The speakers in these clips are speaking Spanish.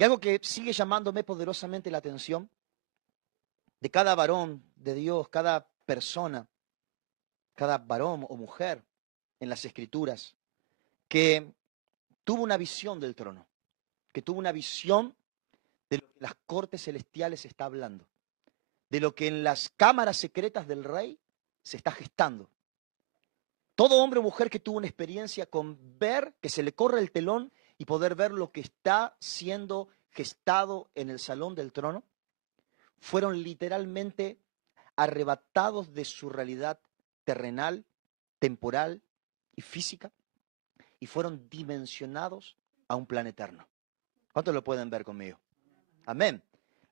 Y algo que sigue llamándome poderosamente la atención de cada varón de Dios, cada persona, cada varón o mujer en las Escrituras, que tuvo una visión del trono, que tuvo una visión de lo que las cortes celestiales está hablando, de lo que en las cámaras secretas del rey se está gestando. Todo hombre o mujer que tuvo una experiencia con ver que se le corre el telón y poder ver lo que está siendo gestado en el salón del trono, fueron literalmente arrebatados de su realidad terrenal, temporal y física, y fueron dimensionados a un plan eterno. ¿Cuántos lo pueden ver conmigo? Amén.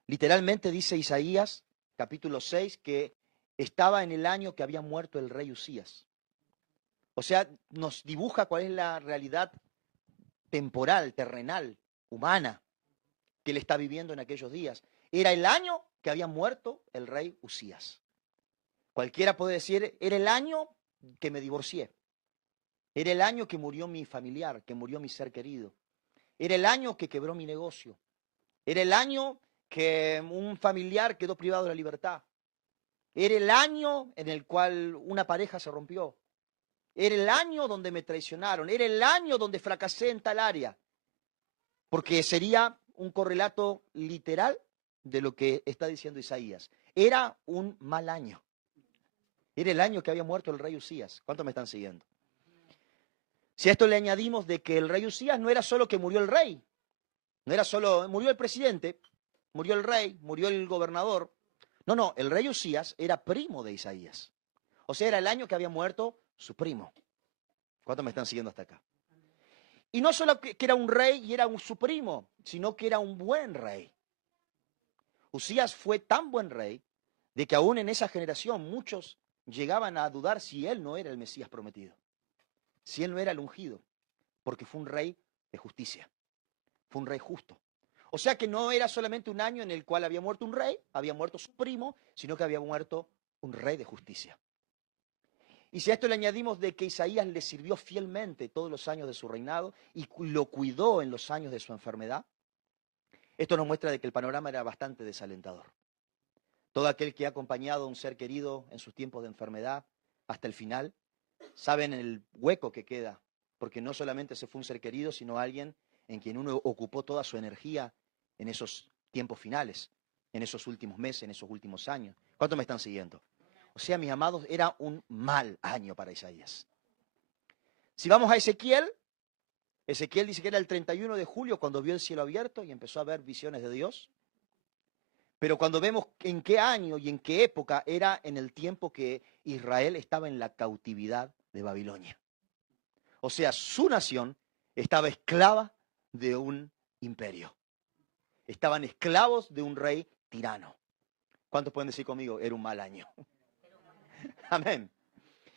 Literalmente dice Isaías, capítulo 6, que estaba en el año que había muerto el rey Usías. O sea, nos dibuja cuál es la realidad temporal, terrenal, humana, que él está viviendo en aquellos días. Era el año que había muerto el rey Usías. Cualquiera puede decir, era el año que me divorcié. Era el año que murió mi familiar, que murió mi ser querido. Era el año que quebró mi negocio. Era el año que un familiar quedó privado de la libertad. Era el año en el cual una pareja se rompió. Era el año donde me traicionaron. Era el año donde fracasé en tal área. Porque sería un correlato literal de lo que está diciendo Isaías. Era un mal año. Era el año que había muerto el rey Usías. ¿Cuántos me están siguiendo? Si a esto le añadimos de que el rey Usías no era solo que murió el rey, no era solo, murió el presidente, murió el rey, murió el gobernador. No, el rey Usías era primo de Isaías. O sea, era el año que había muerto su primo. ¿Cuántos me están siguiendo hasta acá? Y no solo que era un rey y era su primo, sino que era un buen rey. Usías fue tan buen rey de que aún en esa generación muchos llegaban a dudar si él no era el Mesías prometido, si él no era el ungido, porque fue un rey de justicia, fue un rey justo. O sea que no era solamente un año en el cual había muerto un rey, había muerto su primo, sino que había muerto un rey de justicia. Y si a esto le añadimos de que Isaías le sirvió fielmente todos los años de su reinado y lo cuidó en los años de su enfermedad, esto nos muestra de que el panorama era bastante desalentador. Todo aquel que ha acompañado a un ser querido en sus tiempos de enfermedad hasta el final, saben el hueco que queda, porque no solamente se fue un ser querido, sino alguien en quien uno ocupó toda su energía en esos tiempos finales, en esos últimos meses, en esos últimos años. ¿Cuántos me están siguiendo? O sea, mis amados, era un mal año para Isaías. Si vamos a Ezequiel, Ezequiel dice que era el 31 de julio cuando vio el cielo abierto y empezó a ver visiones de Dios. Pero cuando vemos en qué año y en qué época, era en el tiempo que Israel estaba en la cautividad de Babilonia. O sea, su nación estaba esclava de un imperio. Estaban esclavos de un rey tirano. ¿Cuántos pueden decir conmigo? Era un mal año. Amén.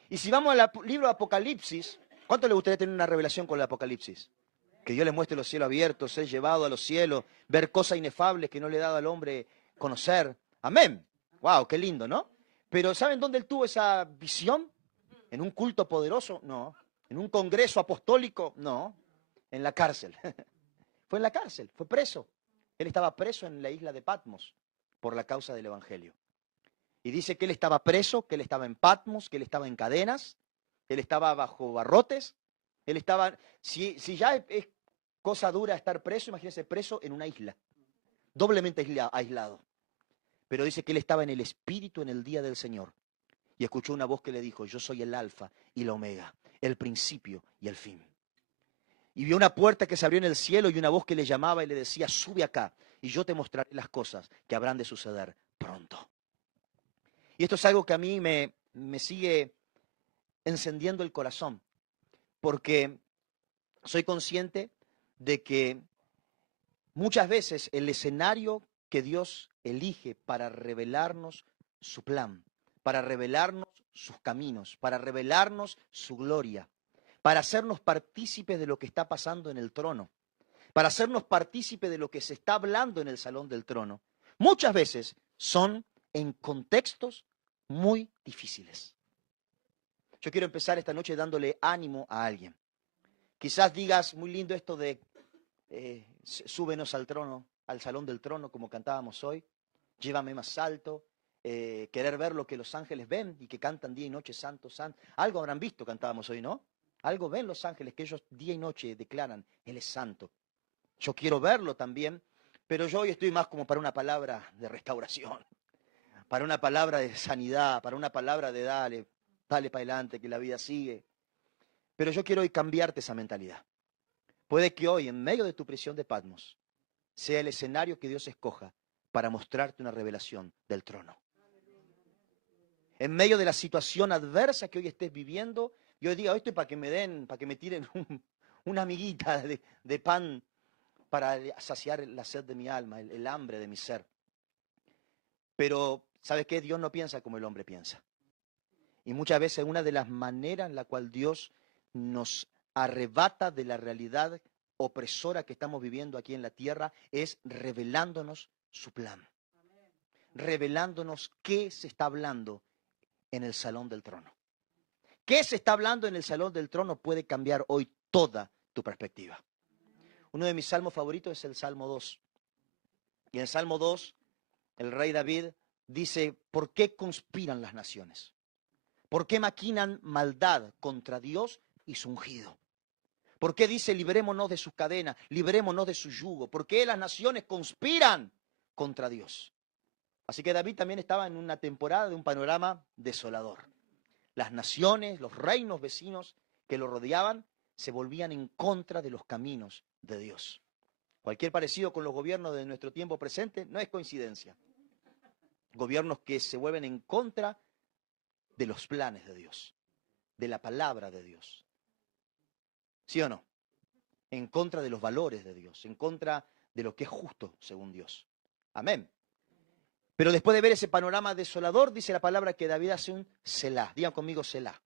Y si vamos al libro de Apocalipsis, ¿cuánto le gustaría tener una revelación con el Apocalipsis? Que Dios le muestre los cielos abiertos, ser llevado a los cielos, ver cosas inefables que no le ha dado al hombre conocer. Amén. Wow, qué lindo, ¿no? Pero ¿saben dónde él tuvo esa visión? ¿En un culto poderoso? No. ¿En un congreso apostólico? No. En la cárcel. Fue en la cárcel, fue preso. Él estaba preso en la isla de Patmos por la causa del evangelio. Y dice que él estaba preso, que él estaba en Patmos, que él estaba en cadenas, él estaba bajo barrotes, él estaba, si ya es cosa dura estar preso, imagínense preso en una isla, doblemente aislado. Pero dice que él estaba en el Espíritu en el día del Señor y escuchó una voz que le dijo, yo soy el Alfa y la Omega, el principio y el fin. Y vio una puerta que se abrió en el cielo y una voz que le llamaba y le decía, sube acá y yo te mostraré las cosas que habrán de suceder pronto. Y esto es algo que a mí me sigue encendiendo el corazón, porque soy consciente de que muchas veces el escenario que Dios elige para revelarnos su plan, para revelarnos sus caminos, para revelarnos su gloria, para hacernos partícipes de lo que está pasando en el trono, para hacernos partícipes de lo que se está hablando en el salón del trono, muchas veces son en contextos muy difíciles. Yo quiero empezar esta noche dándole ánimo a alguien. Quizás digas, muy lindo esto de súbenos al trono, al salón del trono, como cantábamos hoy. Llévame más alto. Querer ver lo que los ángeles ven y que cantan día y noche, santo, santo. Algo habrán visto, cantábamos hoy, ¿no? Algo ven los ángeles que ellos día y noche declaran, Él es santo. Yo quiero verlo también, pero yo hoy estoy más como para una palabra de restauración, para una palabra de sanidad, para una palabra de dale para adelante, que la vida sigue. Pero yo quiero hoy cambiarte esa mentalidad. Puede que hoy, en medio de tu prisión de Patmos, sea el escenario que Dios escoja para mostrarte una revelación del trono. En medio de la situación adversa que hoy estés viviendo, yo diga, esto es para que me den, para que me tiren una amiguita de pan para saciar la sed de mi alma, el hambre de mi ser. Pero, ¿sabes qué? Dios no piensa como el hombre piensa. Y muchas veces una de las maneras en la cual Dios nos arrebata de la realidad opresora que estamos viviendo aquí en la tierra es revelándonos su plan. Revelándonos qué se está hablando en el salón del trono. ¿Qué se está hablando en el salón del trono? Puede cambiar hoy toda tu perspectiva. Uno de mis salmos favoritos es el Salmo 2. Y en el Salmo 2, el rey David dice, ¿por qué conspiran las naciones? ¿Por qué maquinan maldad contra Dios y su ungido? ¿Por qué dice, liberémonos de sus cadenas, liberémonos de su yugo? ¿Por qué las naciones conspiran contra Dios? Así que David también estaba en una temporada de un panorama desolador. Las naciones, los reinos vecinos que lo rodeaban, se volvían en contra de los caminos de Dios. Cualquier parecido con los gobiernos de nuestro tiempo presente no es coincidencia. Gobiernos que se vuelven en contra de los planes de Dios, de la palabra de Dios. ¿Sí o no? En contra de los valores de Dios, en contra de lo que es justo según Dios. Amén. Pero después de ver ese panorama desolador, dice la palabra que David hace un Selah. Digan conmigo Selah.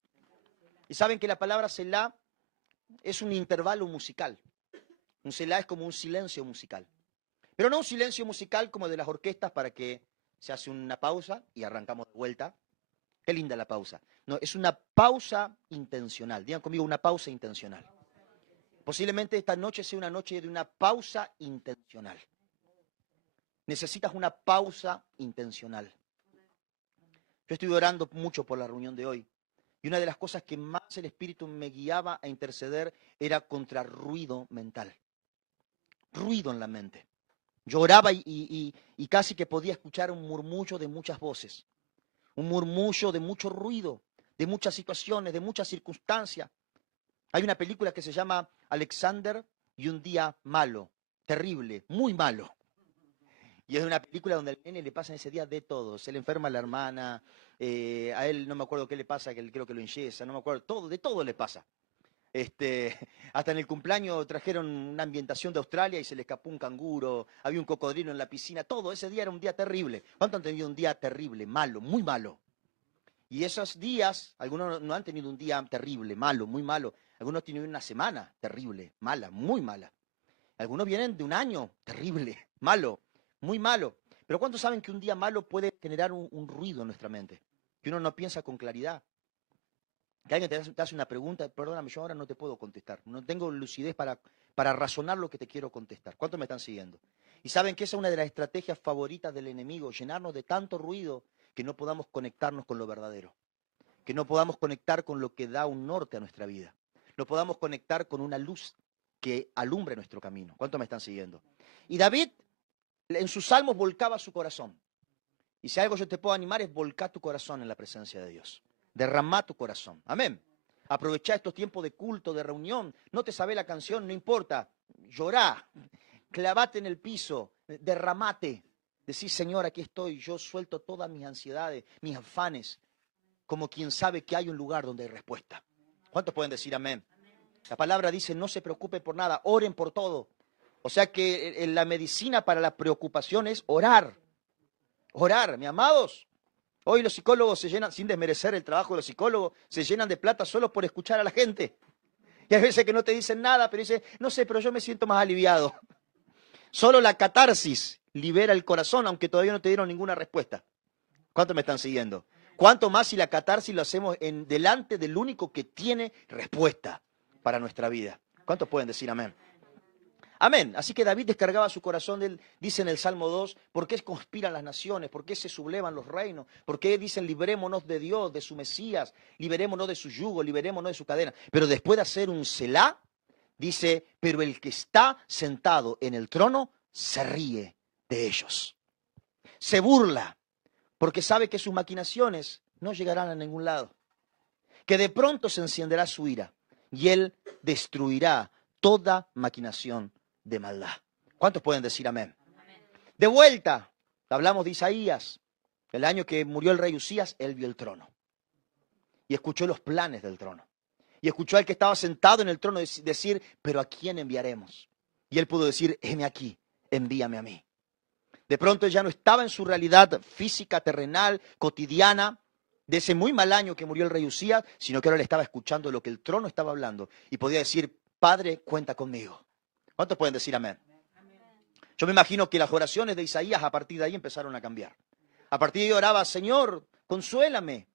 Y saben que la palabra Selah es un intervalo musical. Un Selah es como un silencio musical. Pero no un silencio musical como de las orquestas para que se hace una pausa y arrancamos de vuelta. Qué linda la pausa. No, es una pausa intencional. Digan conmigo una pausa intencional. Posiblemente esta noche sea una noche de una pausa intencional. Necesitas una pausa intencional. Yo estuve orando mucho por la reunión de hoy. Y una de las cosas que más el Espíritu me guiaba a interceder era contra ruido mental. Ruido en la mente. Yo oraba y casi que podía escuchar un murmullo de muchas voces. Un murmullo de mucho ruido, de muchas situaciones, de muchas circunstancias. Hay una película que se llama Alexander y un día malo, terrible, muy malo. Y es una película donde al nene le pasa en ese día de todo. Se le enferma la hermana, a él no me acuerdo qué le pasa, que él creo que lo enyesa, no me acuerdo, todo, de todo le pasa. Hasta en el cumpleaños trajeron una ambientación de Australia y se le escapó un canguro, había un cocodrilo en la piscina, todo, ese día era un día terrible. ¿Cuánto han tenido un día terrible, malo, muy malo? Y esos días, algunos no han tenido un día terrible, malo, muy malo. Algunos tienen una semana terrible, mala, muy mala. Algunos vienen de un año terrible, malo, muy malo. Pero ¿cuántos saben que un día malo puede generar un ruido en nuestra mente? Que uno no piensa con claridad. Que alguien te hace una pregunta, perdóname, yo ahora no te puedo contestar. No tengo lucidez para razonar lo que te quiero contestar. ¿Cuántos me están siguiendo? Y saben que esa es una de las estrategias favoritas del enemigo, llenarnos de tanto ruido que no podamos conectarnos con lo verdadero. Que no podamos conectar con lo que da un norte a nuestra vida. No podamos conectar con una luz que alumbre nuestro camino. ¿Cuántos me están siguiendo? Y David en sus salmos volcaba su corazón. Y si algo yo te puedo animar es volcar tu corazón en la presencia de Dios. Derramá tu corazón. Amén. Aprovechá estos tiempos de culto, de reunión. No te sabés la canción, no importa. Llorá. Clavate en el piso. Derramate. Decís, Señor, aquí estoy. Yo suelto todas mis ansiedades, mis afanes. Como quien sabe que hay un lugar donde hay respuesta. ¿Cuántos pueden decir amén? La palabra dice, no se preocupen por nada, oren por todo. O sea que la medicina para la preocupación es orar. Orar, mis amados. Hoy los psicólogos se llenan, sin desmerecer el trabajo de los psicólogos, se llenan de plata solo por escuchar a la gente. Y hay veces que no te dicen nada, pero dicen, no sé, pero yo me siento más aliviado. Solo la catarsis libera el corazón, aunque todavía no te dieron ninguna respuesta. ¿Cuántos me están siguiendo? ¿Cuánto más si la catarsis lo hacemos delante del único que tiene respuesta para nuestra vida? ¿Cuántos pueden decir amén? Amén. Así que David descargaba su corazón, dice en el Salmo 2, ¿por qué conspiran las naciones? ¿Por qué se sublevan los reinos? ¿Por qué dicen liberémonos de Dios, de su Mesías? Liberémonos de su yugo, liberémonos de su cadena. Pero después de hacer un Selah, dice, pero el que está sentado en el trono se ríe de ellos. Se burla, porque sabe que sus maquinaciones no llegarán a ningún lado. Que de pronto se encenderá su ira y él destruirá toda maquinación de maldad. ¿Cuántos pueden decir amén? De vuelta, hablamos de Isaías. El año que murió el rey Usías, él vio el trono. Y escuchó los planes del trono. Y escuchó al que estaba sentado en el trono decir, pero ¿a quién enviaremos? Y él pudo decir, heme aquí, envíame a mí. De pronto ya no estaba en su realidad física, terrenal, cotidiana, de ese muy mal año que murió el rey Usías, sino que ahora le estaba escuchando lo que el trono estaba hablando. Y podía decir, Padre, cuenta conmigo. ¿Cuántos pueden decir amén? Yo me imagino que las oraciones de Isaías a partir de ahí empezaron a cambiar. A partir de ahí oraba, Señor, consuélame.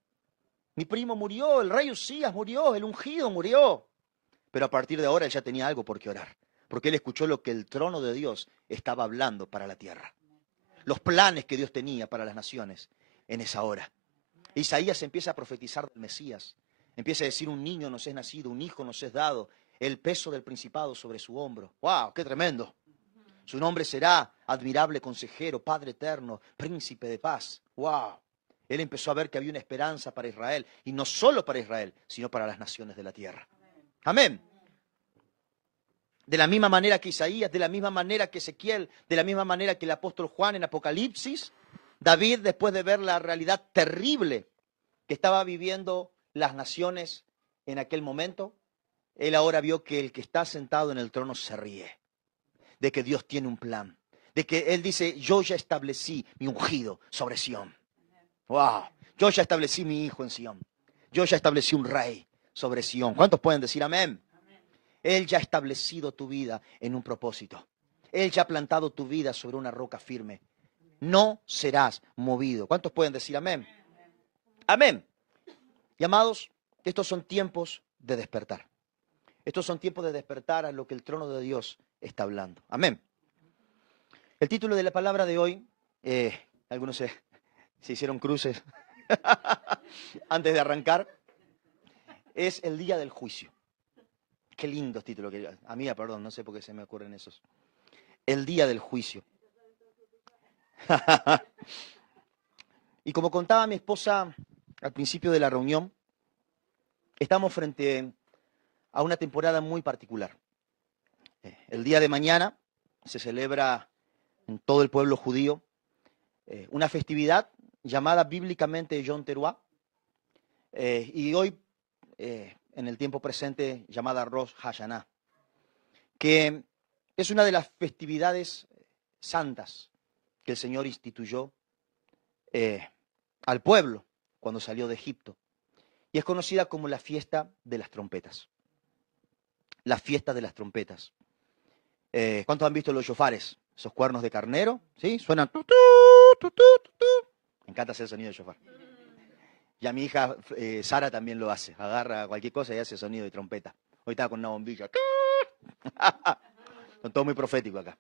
Mi primo murió, el rey Usías murió, el ungido murió. Pero a partir de ahora él ya tenía algo por qué orar. Porque él escuchó lo que el trono de Dios estaba hablando para la tierra. Los planes que Dios tenía para las naciones en esa hora. Isaías empieza a profetizar del Mesías. Empieza a decir, un niño nos es nacido, un hijo nos es dado, el peso del principado sobre su hombro. ¡Wow! ¡Qué tremendo! Su nombre será admirable consejero, Padre eterno, príncipe de paz. ¡Wow! Él empezó a ver que había una esperanza para Israel, y no solo para Israel, sino para las naciones de la tierra. Amén. De la misma manera que Isaías, de la misma manera que Ezequiel, de la misma manera que el apóstol Juan en Apocalipsis, David, después de ver la realidad terrible que estaba viviendo las naciones en aquel momento, él ahora vio que el que está sentado en el trono se ríe, de que Dios tiene un plan, de que él dice, yo ya establecí mi ungido sobre Sión. ¡Wow! Yo ya establecí mi hijo en Sión. Yo ya establecí un rey sobre Sión. ¿Cuántos pueden decir amén? Él ya ha establecido tu vida en un propósito. Él ya ha plantado tu vida sobre una roca firme. No serás movido. ¿Cuántos pueden decir amén? Amén. Y amados, estos son tiempos de despertar. Estos son tiempos de despertar a lo que el trono de Dios está hablando. Amén. El título de la palabra de hoy, algunos se hicieron cruces antes de arrancar, es el día del juicio. Qué lindo título que a mí, perdón, no sé por qué se me ocurren esos. El día del juicio. Y como contaba mi esposa al principio de la reunión, estamos frente a una temporada muy particular. El día de mañana se celebra en todo el pueblo judío una festividad llamada bíblicamente Yom Teruah, y hoy en el tiempo presente llamada Rosh Hashanah, que es una de las festividades santas que el Señor instituyó al pueblo cuando salió de Egipto. Y es conocida como la fiesta de las trompetas. La fiesta de las trompetas. ¿Cuántos han visto los shofares? Esos cuernos de carnero, ¿sí? Suenan tu, tu, tu, tu, tu, tu. Me encanta hacer el sonido de shofar. Y a mi hija Sara también lo hace. Agarra cualquier cosa y hace sonido de trompeta. Hoy estaba con una bombilla. Son todos muy proféticos acá.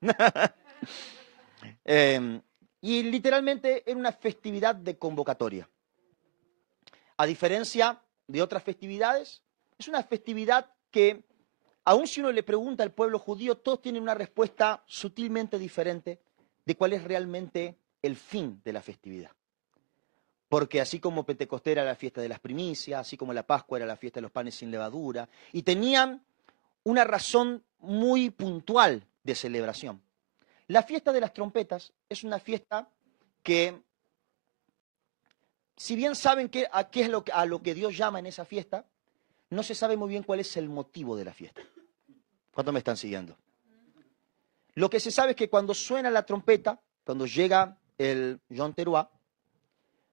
Y literalmente era una festividad de convocatoria. A diferencia de otras festividades, es una festividad que, aun si uno le pregunta al pueblo judío, todos tienen una respuesta sutilmente diferente de cuál es realmente el fin de la festividad. Porque así como Pentecostés era la fiesta de las primicias, así como la Pascua era la fiesta de los panes sin levadura, y tenían una razón muy puntual de celebración. La fiesta de las trompetas es una fiesta que, si bien saben a qué es a lo que Dios llama en esa fiesta, no se sabe muy bien cuál es el motivo de la fiesta. ¿Cuántos me están siguiendo? Lo que se sabe es que cuando suena la trompeta, cuando llega el Yom Teruah,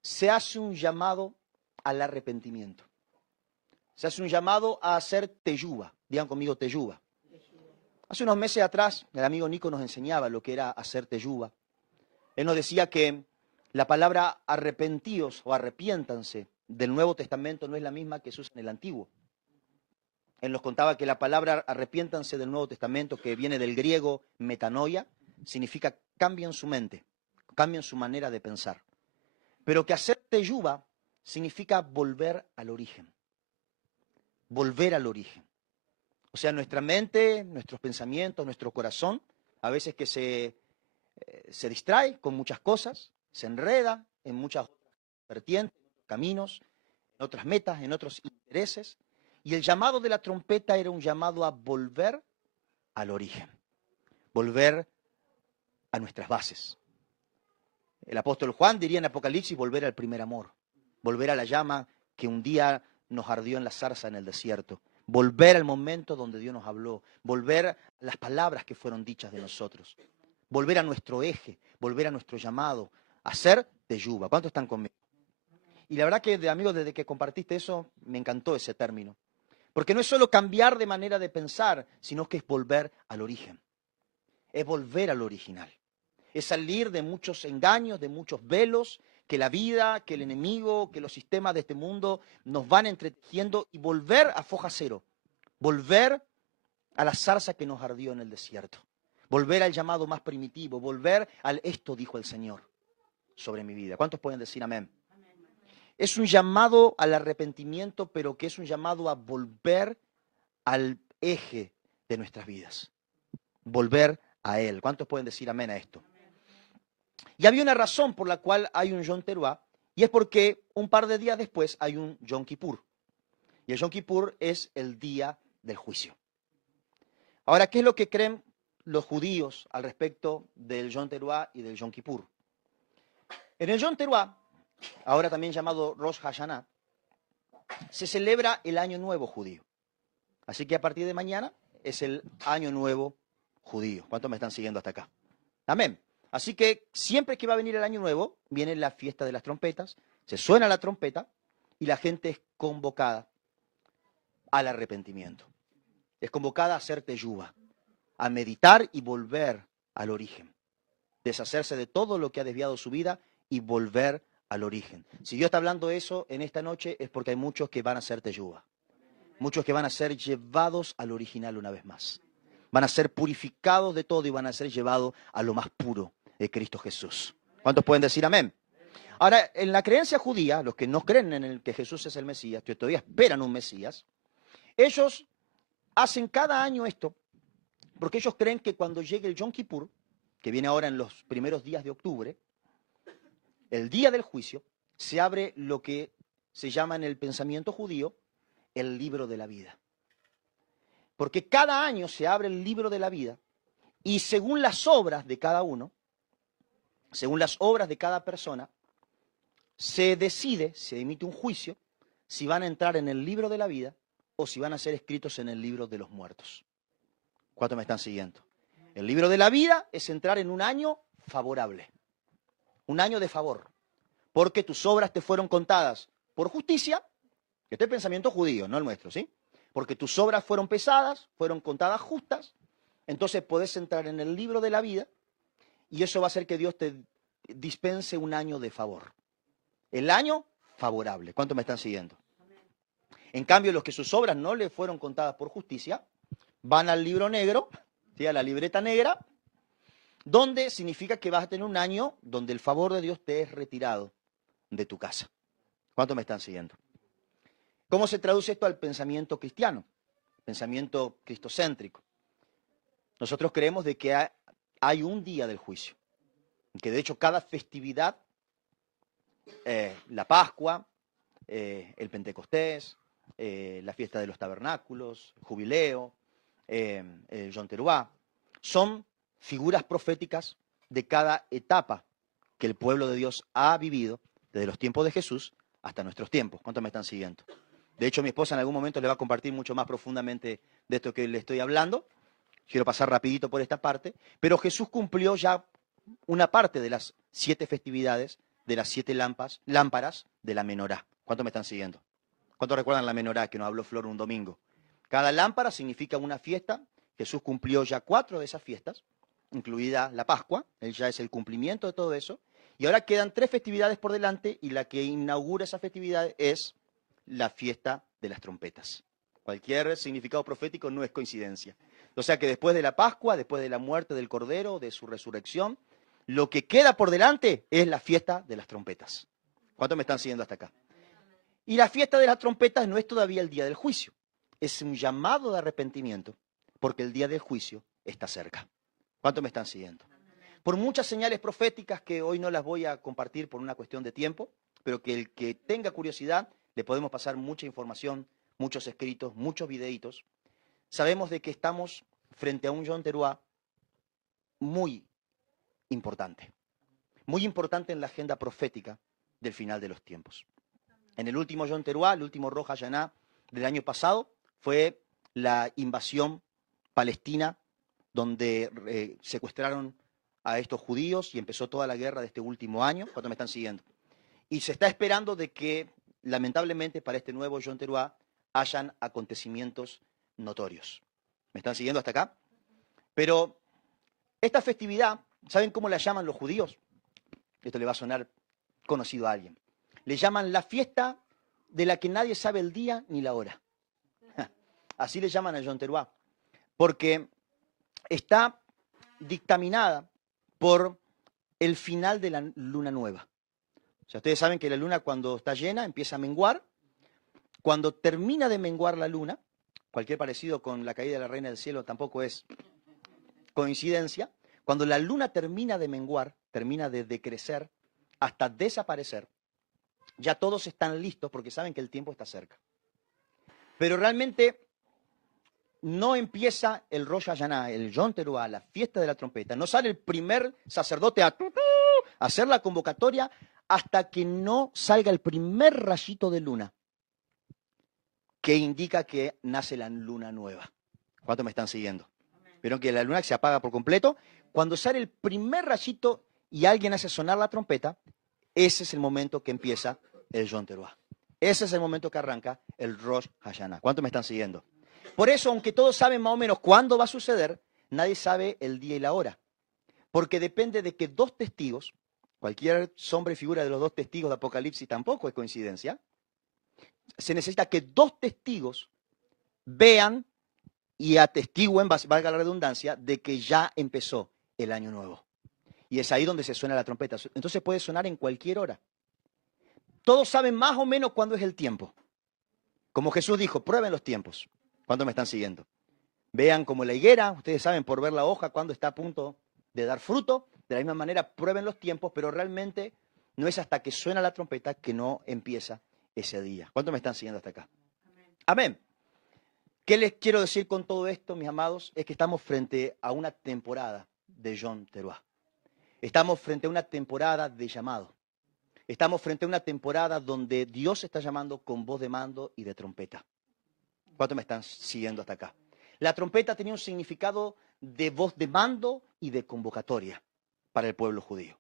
se hace un llamado al arrepentimiento. Se hace un llamado a hacer teyuba. Digan conmigo teyuba. Hace unos meses atrás, el amigo Nico nos enseñaba lo que era hacer teyuba. Él nos decía que la palabra arrepentíos o arrepiéntanse del Nuevo Testamento no es la misma que se usa en el Antiguo. Él nos contaba que la palabra arrepiéntanse del Nuevo Testamento, que viene del griego metanoia, significa cambien su mente, cambien su manera de pensar. Pero que hacer teyuba significa volver al origen. Volver al origen. O sea, nuestra mente, nuestros pensamientos, nuestro corazón, a veces que se distrae con muchas cosas, se enreda en muchas vertientes, caminos, en otras metas, en otros intereses. Y el llamado de la trompeta era un llamado a volver al origen, volver a nuestras bases. El apóstol Juan diría en Apocalipsis, volver al primer amor, volver a la llama que un día nos ardió en la zarza en el desierto, volver al momento donde Dios nos habló, volver a las palabras que fueron dichas de nosotros, volver a nuestro eje, volver a nuestro llamado, a ser teyuba. ¿Cuántos están conmigo? Y la verdad que, amigos, desde que compartiste eso, me encantó ese término. Porque no es solo cambiar de manera de pensar, sino que es volver al origen. Es volver al original. Es salir de muchos engaños, de muchos velos, que la vida, que el enemigo, que los sistemas de este mundo nos van entretejiendo y volver a foja cero. Volver a la zarza que nos ardió en el desierto. Volver al llamado más primitivo. Volver al esto dijo el Señor sobre mi vida. ¿Cuántos pueden decir amén? Es un llamado al arrepentimiento, pero que es un llamado a volver al eje de nuestras vidas. Volver a Él. ¿Cuántos pueden decir amén a esto? Y había una razón por la cual hay un Yom Teruah, y es porque un par de días después hay un Yom Kippur. Y el Yom Kippur es el día del juicio. Ahora, ¿qué es lo que creen los judíos al respecto del Yom Teruah y del Yom Kippur? En el Yom Teruah, ahora también llamado Rosh Hashanah, se celebra el Año Nuevo judío. Así que a partir de mañana es el Año Nuevo judío. ¿Cuántos me están siguiendo hasta acá? Amén. Así que siempre que va a venir el Año Nuevo, viene la fiesta de las trompetas, se suena la trompeta y la gente es convocada al arrepentimiento. Es convocada a hacer teyuba, a meditar y volver al origen. Deshacerse de todo lo que ha desviado su vida y volver al origen. Si Dios está hablando eso en esta noche es porque hay muchos que van a hacer teyuba. Muchos que van a ser llevados al original una vez más. Van a ser purificados de todo y van a ser llevados a lo más puro de Cristo Jesús. ¿Cuántos pueden decir amén? Ahora, en la creencia judía, los que no creen en el que Jesús es el Mesías, que todavía esperan un Mesías, ellos hacen cada año esto porque ellos creen que cuando llegue el Yom Kippur, que viene ahora en los primeros días de octubre, el día del juicio, se abre lo que se llama en el pensamiento judío el libro de la vida. Porque cada año se abre el libro de la vida y según las obras de cada uno, según las obras de cada persona, se decide, se emite un juicio, si van a entrar en el libro de la vida o si van a ser escritos en el libro de los muertos. ¿Cuántos me están siguiendo? El libro de la vida es entrar en un año favorable, un año de favor, porque tus obras te fueron contadas por justicia. Este es el pensamiento judío, no el nuestro, ¿sí? Porque tus obras fueron pesadas, fueron contadas justas, entonces podés entrar en el libro de la vida y eso va a hacer que Dios te dispense un año de favor. El año favorable. ¿Cuántos me están siguiendo? En cambio, los que sus obras no le fueron contadas por justicia, van al libro negro, ¿sí? A la libreta negra, donde significa que vas a tener un año donde el favor de Dios te es retirado de tu casa. ¿Cuántos me están siguiendo? ¿Cómo se traduce esto al pensamiento cristiano? Pensamiento cristocéntrico. Nosotros creemos de que hay un día del juicio, que de hecho cada festividad, la Pascua, el Pentecostés, la fiesta de los tabernáculos, el jubileo, el Yom Teruah, son figuras proféticas de cada etapa que el pueblo de Dios ha vivido desde los tiempos de Jesús hasta nuestros tiempos. ¿Cuántos me están siguiendo? De hecho, mi esposa en algún momento le va a compartir mucho más profundamente de esto que le estoy hablando. Quiero pasar rapidito por esta parte. Pero Jesús cumplió ya una parte de las 7 festividades, de las 7 lámparas de la menorá. ¿Cuántos me están siguiendo? ¿Cuántos recuerdan la menorá que nos habló Flor un domingo? Cada lámpara significa una fiesta. Jesús cumplió ya 4 de esas fiestas, incluida la Pascua. Él ya es el cumplimiento de todo eso. Y ahora quedan 3 festividades por delante y la que inaugura esa festividad es la fiesta de las trompetas. Cualquier significado profético no es coincidencia. O sea que después de la Pascua, después de la muerte del Cordero, de su resurrección, lo que queda por delante es la fiesta de las trompetas. ¿Cuántos me están siguiendo hasta acá? Y la fiesta de las trompetas no es todavía el día del juicio. Es un llamado de arrepentimiento, porque el día del juicio está cerca. ¿Cuántos me están siguiendo? Por muchas señales proféticas que hoy no las voy a compartir por una cuestión de tiempo, pero que el que tenga curiosidad, le podemos pasar mucha información, muchos escritos, muchos videitos. Sabemos de que estamos frente a un Yom Teruá muy importante en la agenda profética del final de los tiempos. En el último Yom Teruá, el último Rosh Hashanah del año pasado, fue la invasión palestina, donde secuestraron a estos judíos y empezó toda la guerra de este último año. ¿Cuántos me están siguiendo? Y se está esperando de que, lamentablemente, para este nuevo Yom Teruá hayan acontecimientos notorios. ¿Me están siguiendo hasta acá? Pero esta festividad, ¿saben cómo la llaman los judíos? Esto le va a sonar conocido a alguien. Le llaman la fiesta de la que nadie sabe el día ni la hora. Así le llaman a Yom Teruá, porque está dictaminada por el final de la luna nueva. O sea, ustedes saben que la luna cuando está llena empieza a menguar. Cuando termina de menguar la luna, cualquier parecido con la caída de la reina del cielo tampoco es coincidencia. Cuando la luna termina de menguar, termina de decrecer hasta desaparecer, ya todos están listos porque saben que el tiempo está cerca. Pero realmente no empieza el Rosh Hashanah, el Yom Teruá, la fiesta de la trompeta. No sale el primer sacerdote a hacer la convocatoria hasta que no salga el primer rayito de luna, que indica que nace la luna nueva. ¿Cuántos me están siguiendo? Vieron que la luna se apaga por completo. Cuando sale el primer rayito y alguien hace sonar la trompeta, ese es el momento que empieza el Yom Teruá. Ese es el momento que arranca el Rosh Hashanah. ¿Cuántos me están siguiendo? Por eso, aunque todos saben más o menos cuándo va a suceder, nadie sabe el día y la hora. Porque depende de que dos testigos, cualquier sombra y figura de los dos testigos de Apocalipsis tampoco es coincidencia, se necesita que dos testigos vean y atestiguen, valga la redundancia, de que ya empezó el año nuevo. Y es ahí donde se suena la trompeta. Entonces puede sonar en cualquier hora. Todos saben más o menos cuándo es el tiempo. Como Jesús dijo, prueben los tiempos. ¿Cuántos me están siguiendo? Vean como la higuera, ustedes saben por ver la hoja cuándo está a punto de dar fruto. De la misma manera, prueben los tiempos, pero realmente no es hasta que suena la trompeta que no empieza ese día. ¿Cuántos me están siguiendo hasta acá? Amén. ¿Qué les quiero decir con todo esto, mis amados? Es que estamos frente a una temporada de Yom Teruá. Estamos frente a una temporada de llamado. Estamos frente a una temporada donde Dios está llamando con voz de mando y de trompeta. ¿Cuántos me están siguiendo hasta acá? La trompeta tenía un significado de voz de mando y de convocatoria para el pueblo judío.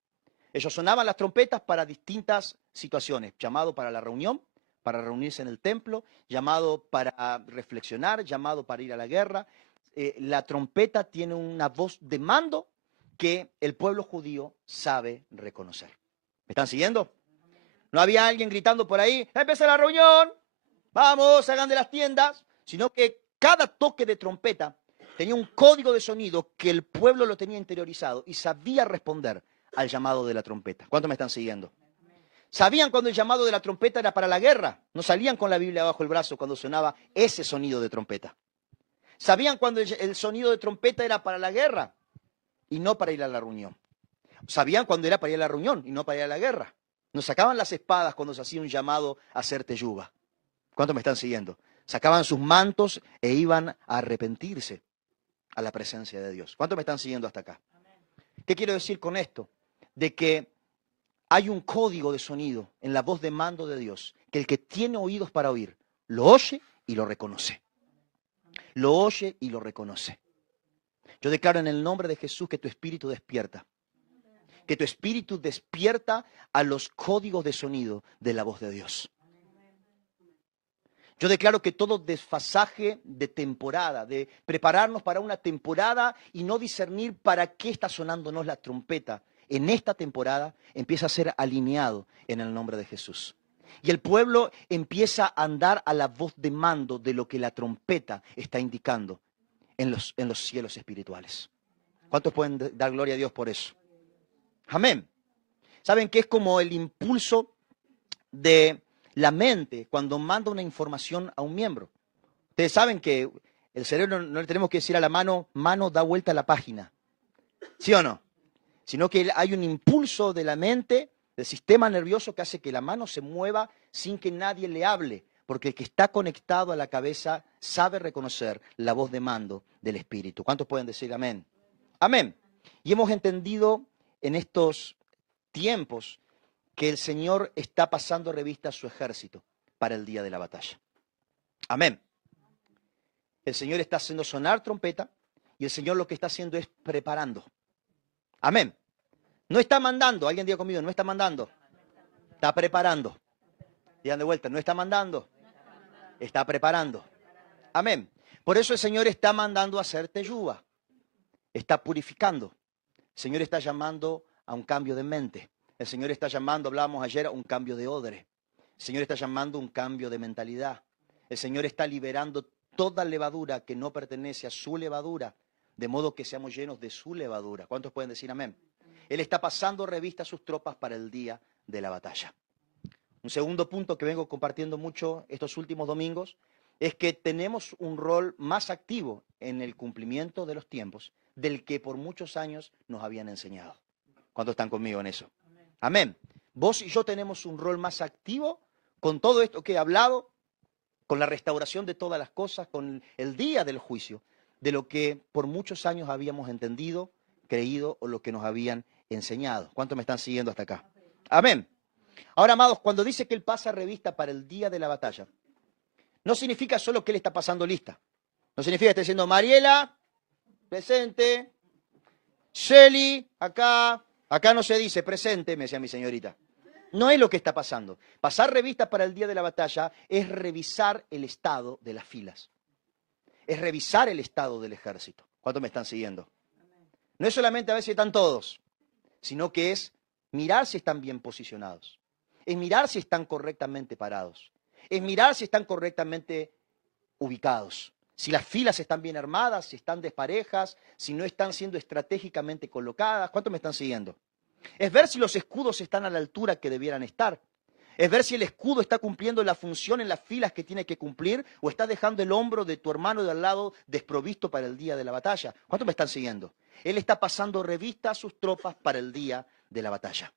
Ellos sonaban las trompetas para distintas situaciones, llamado para la reunión, para reunirse en el templo, llamado para reflexionar, llamado para ir a la guerra. La trompeta tiene una voz de mando que el pueblo judío sabe reconocer. ¿Me están siguiendo? No había alguien gritando por ahí, ¡empieza la reunión! ¡Vamos, salgan de las tiendas! Sino que cada toque de trompeta tenía un código de sonido que el pueblo lo tenía interiorizado y sabía responder al llamado de la trompeta. ¿Cuántos me están siguiendo? Sabían cuando el llamado de la trompeta era para la guerra. No salían con la Biblia bajo el brazo cuando sonaba ese sonido de trompeta. Sabían cuando el sonido de trompeta era para la guerra y no para ir a la reunión. Sabían cuando era para ir a la reunión y no para ir a la guerra. No sacaban las espadas cuando se hacía un llamado a hacer teyuba. ¿Cuántos me están siguiendo? Sacaban sus mantos e iban a arrepentirse a la presencia de Dios. ¿Cuántos me están siguiendo hasta acá? ¿Qué quiero decir con esto? De que hay un código de sonido en la voz de mando de Dios, que el que tiene oídos para oír, lo oye y lo reconoce. Lo oye y lo reconoce. Yo declaro en el nombre de Jesús que tu espíritu despierta. Que tu espíritu despierta a los códigos de sonido de la voz de Dios. Yo declaro que todo desfasaje de temporada, de prepararnos para una temporada y no discernir para qué está sonándonos la trompeta en esta temporada, empieza a ser alineado en el nombre de Jesús. Y el pueblo empieza a andar a la voz de mando de lo que la trompeta está indicando en los cielos espirituales. ¿Cuántos pueden dar gloria a Dios por eso? Amén. ¿Saben que es como el impulso de la mente cuando manda una información a un miembro? Ustedes saben que el cerebro no le tenemos que decir a la mano, da vuelta a la página. ¿Sí o no? Sino que hay un impulso de la mente, del sistema nervioso, que hace que la mano se mueva sin que nadie le hable, porque el que está conectado a la cabeza sabe reconocer la voz de mando del Espíritu. ¿Cuántos pueden decir amén? Amén. Y hemos entendido en estos tiempos que el Señor está pasando revista a su ejército para el día de la batalla. Amén. El Señor está haciendo sonar trompeta y el Señor lo que está haciendo es preparando. Amén. No está mandando, alguien diga conmigo, no está mandando, está preparando. Digan de vuelta, no está mandando, está preparando. Amén. Por eso el Señor está mandando a hacer teyuba, está purificando. El Señor está llamando a un cambio de mente. El Señor está llamando, hablábamos ayer, a un cambio de odre. El Señor está llamando a un cambio de mentalidad. El Señor está liberando toda levadura que no pertenece a su levadura, de modo que seamos llenos de su levadura. ¿Cuántos pueden decir amén? Él está pasando revista a sus tropas para el día de la batalla. Un segundo punto que vengo compartiendo mucho estos últimos domingos es que tenemos un rol más activo en el cumplimiento de los tiempos del que por muchos años nos habían enseñado. ¿Cuántos están conmigo en eso? Amén. Vos y yo tenemos un rol más activo con todo esto que he hablado, con la restauración de todas las cosas, con el día del juicio, de lo que por muchos años habíamos entendido, creído o lo que nos habían enseñado. ¿Cuántos me están siguiendo hasta acá? Amén. Ahora, amados, cuando dice que Él pasa revista para el día de la batalla, no significa solo que Él está pasando lista. No significa que esté diciendo, Mariela, presente, Shelly, acá no se dice presente, me decía mi señorita. No es lo que está pasando. Pasar revista para el día de la batalla es revisar el estado de las filas. Es revisar el estado del ejército. ¿Cuántos me están siguiendo? No es solamente a ver si están todos, sino que es mirar si están bien posicionados. Es mirar si están correctamente parados. Es mirar si están correctamente ubicados. Si las filas están bien armadas, si están desparejas, si no están siendo estratégicamente colocadas. ¿Cuántos me están siguiendo? Es ver si los escudos están a la altura que debieran estar. Es ver si el escudo está cumpliendo la función en las filas que tiene que cumplir o está dejando el hombro de tu hermano de al lado desprovisto para el día de la batalla. ¿Cuántos me están siguiendo? Él está pasando revista a sus tropas para el día de la batalla.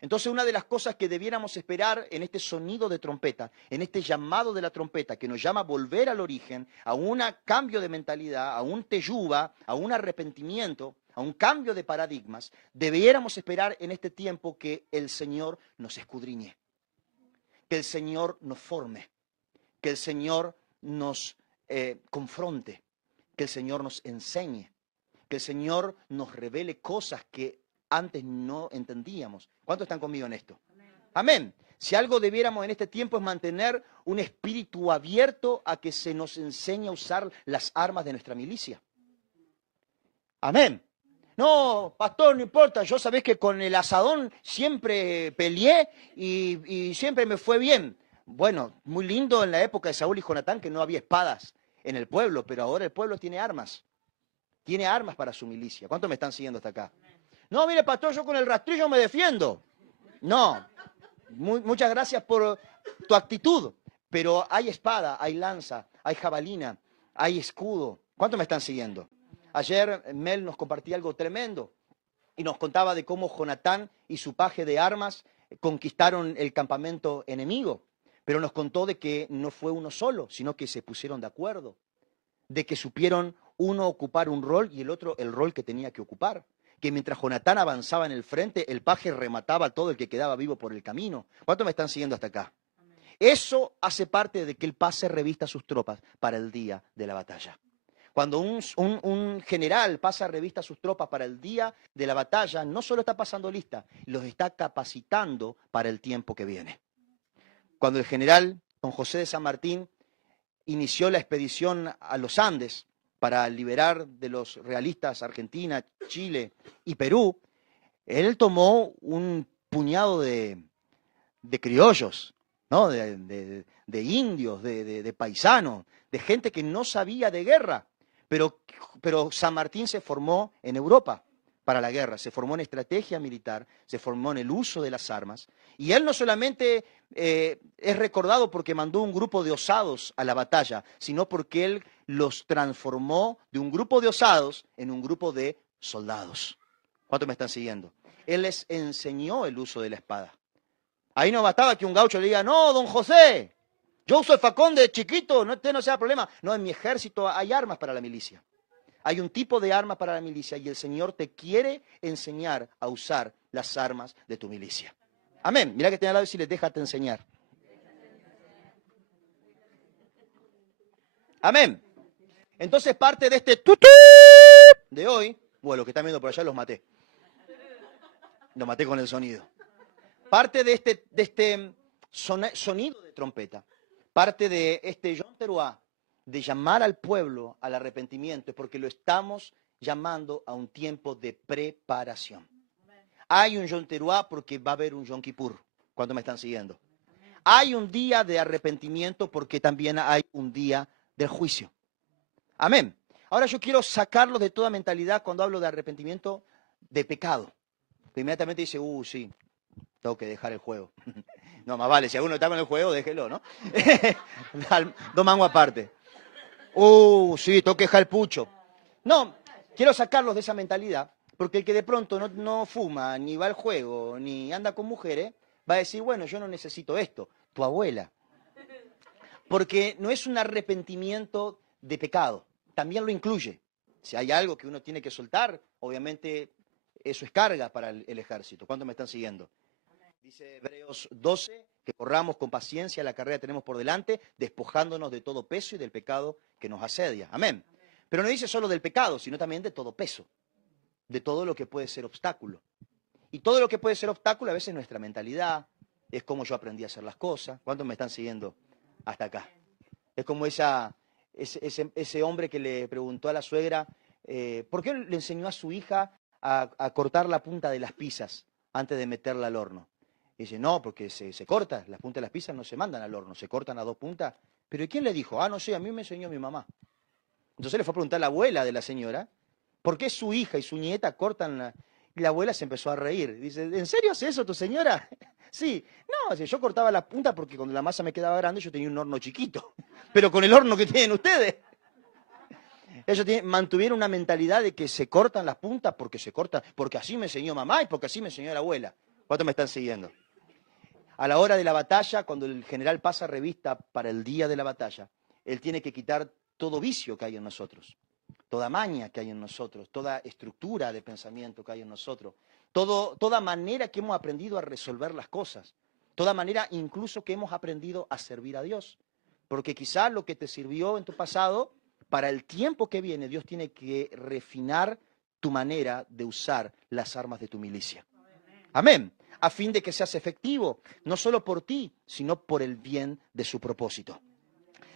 Entonces, una de las cosas que debiéramos esperar en este sonido de trompeta, en este llamado de la trompeta, que nos llama a volver al origen, a un cambio de mentalidad, a un teyuba, a un arrepentimiento, a un cambio de paradigmas, debiéramos esperar en este tiempo que el Señor nos escudriñe, que el Señor nos forme, que el Señor nos confronte, que el Señor nos enseñe, que el Señor nos revele cosas que antes no entendíamos. ¿Cuántos están conmigo en esto? Amén. Si algo debiéramos en este tiempo es mantener un espíritu abierto a que se nos enseñe a usar las armas de nuestra milicia. Amén. No, pastor, no importa, yo sabés que con el asadón siempre peleé y siempre me fue bien. Bueno, muy lindo en la época de Saúl y Jonatán que no había espadas en el pueblo, pero ahora el pueblo tiene armas. Tiene armas para su milicia. ¿Cuántos me están siguiendo hasta acá? No, mire, pastor, yo con el rastrillo me defiendo. No, muchas gracias por tu actitud, pero hay espada, hay lanza, hay jabalina, hay escudo. ¿Cuántos me están siguiendo? Ayer Mel nos compartía algo tremendo y nos contaba de cómo Jonatán y su paje de armas conquistaron el campamento enemigo, pero nos contó de que no fue uno solo, sino que se pusieron de acuerdo, de que supieron uno ocupar un rol y el otro el rol que tenía que ocupar. Que mientras Jonatán avanzaba en el frente, el paje remataba a todo el que quedaba vivo por el camino. ¿Cuántos me están siguiendo hasta acá? Amén. Eso hace parte de que él pase revista a sus tropas para el día de la batalla. Cuando un general pasa revista a sus tropas para el día de la batalla, no solo está pasando lista, los está capacitando para el tiempo que viene. Cuando el general don José de San Martín inició la expedición a los Andes, para liberar de los realistas Argentina, Chile y Perú, él tomó un puñado de criollos, ¿no? De indios, de paisanos, de gente que no sabía de guerra. Pero San Martín se formó en Europa para la guerra, se formó en estrategia militar, se formó en el uso de las armas. Y él no solamente es recordado porque mandó un grupo de osados a la batalla, sino porque él los transformó de un grupo de osados en un grupo de soldados. ¿Cuántos me están siguiendo? Él les enseñó el uso de la espada. Ahí no bastaba que un gaucho le diga, no, don José, yo uso el facón de chiquito, no, usted no sea problema. No, en mi ejército hay armas para la milicia. Hay un tipo de arma para la milicia y el Señor te quiere enseñar a usar las armas de tu milicia. Amén. Mira que te al lado y decirle, déjate enseñar. Amén. Entonces parte de este tutú de hoy, bueno, los que están viendo por allá los maté. Los maté con el sonido. Parte de este sonido de trompeta, parte de este Yom Teruah, de llamar al pueblo al arrepentimiento, es porque lo estamos llamando a un tiempo de preparación. Hay un Yom Teruah porque va a haber un Yom Kippur. ¿Cuántos me están siguiendo? Hay un día de arrepentimiento porque también hay un día del juicio. Amén. Ahora yo quiero sacarlo de toda mentalidad cuando hablo de arrepentimiento de pecado. Inmediatamente dice, sí, tengo que dejar el juego. No, más vale, si alguno está con el juego, déjelo, ¿no? Dos mangos aparte. Sí, tengo que dejar el pucho. No, quiero sacarlos de esa mentalidad, porque el que de pronto no fuma, ni va al juego, ni anda con mujeres, va a decir, bueno, yo no necesito esto. Tu abuela. Porque no es un arrepentimiento de pecado, también lo incluye. Si hay algo que uno tiene que soltar, obviamente eso es carga para el ejército. ¿Cuántos me están siguiendo? Dice Hebreos 12, que corramos con paciencia la carrera que tenemos por delante, despojándonos de todo peso y del pecado que nos asedia. Amén. Pero no dice solo del pecado, sino también de todo peso, de todo lo que puede ser obstáculo. Y todo lo que puede ser obstáculo a veces es nuestra mentalidad, es como yo aprendí a hacer las cosas. ¿Cuántos me están siguiendo hasta acá? Es como ese hombre que le preguntó a la suegra, ¿por qué le enseñó a su hija a cortar la punta de las pizzas antes de meterla al horno? Y dice, no, porque se corta, las puntas de las pizzas no se mandan al horno, se cortan a dos puntas. ¿Pero quién le dijo? No sé, a mí me enseñó mi mamá. Entonces le fue a preguntar a la abuela de la señora, ¿por qué su hija y su nieta cortan la...? Y la abuela se empezó a reír. Dice, ¿en serio hace eso tu señora? Sí. No, yo cortaba la punta porque cuando la masa me quedaba grande yo tenía un horno chiquito. Pero con el horno que tienen ustedes. Ellos mantuvieron una mentalidad de que se cortan las puntas porque se cortan, porque así me enseñó mamá y porque así me enseñó la abuela. ¿Cuántos me están siguiendo? A la hora de la batalla, cuando el general pasa revista para el día de la batalla, él tiene que quitar todo vicio que hay en nosotros, toda maña que hay en nosotros, toda estructura de pensamiento que hay en nosotros, toda manera que hemos aprendido a resolver las cosas, toda manera incluso que hemos aprendido a servir a Dios. Porque quizás lo que te sirvió en tu pasado, para el tiempo que viene, Dios tiene que refinar tu manera de usar las armas de tu milicia. Amén. A fin de que seas efectivo, no solo por ti, sino por el bien de su propósito.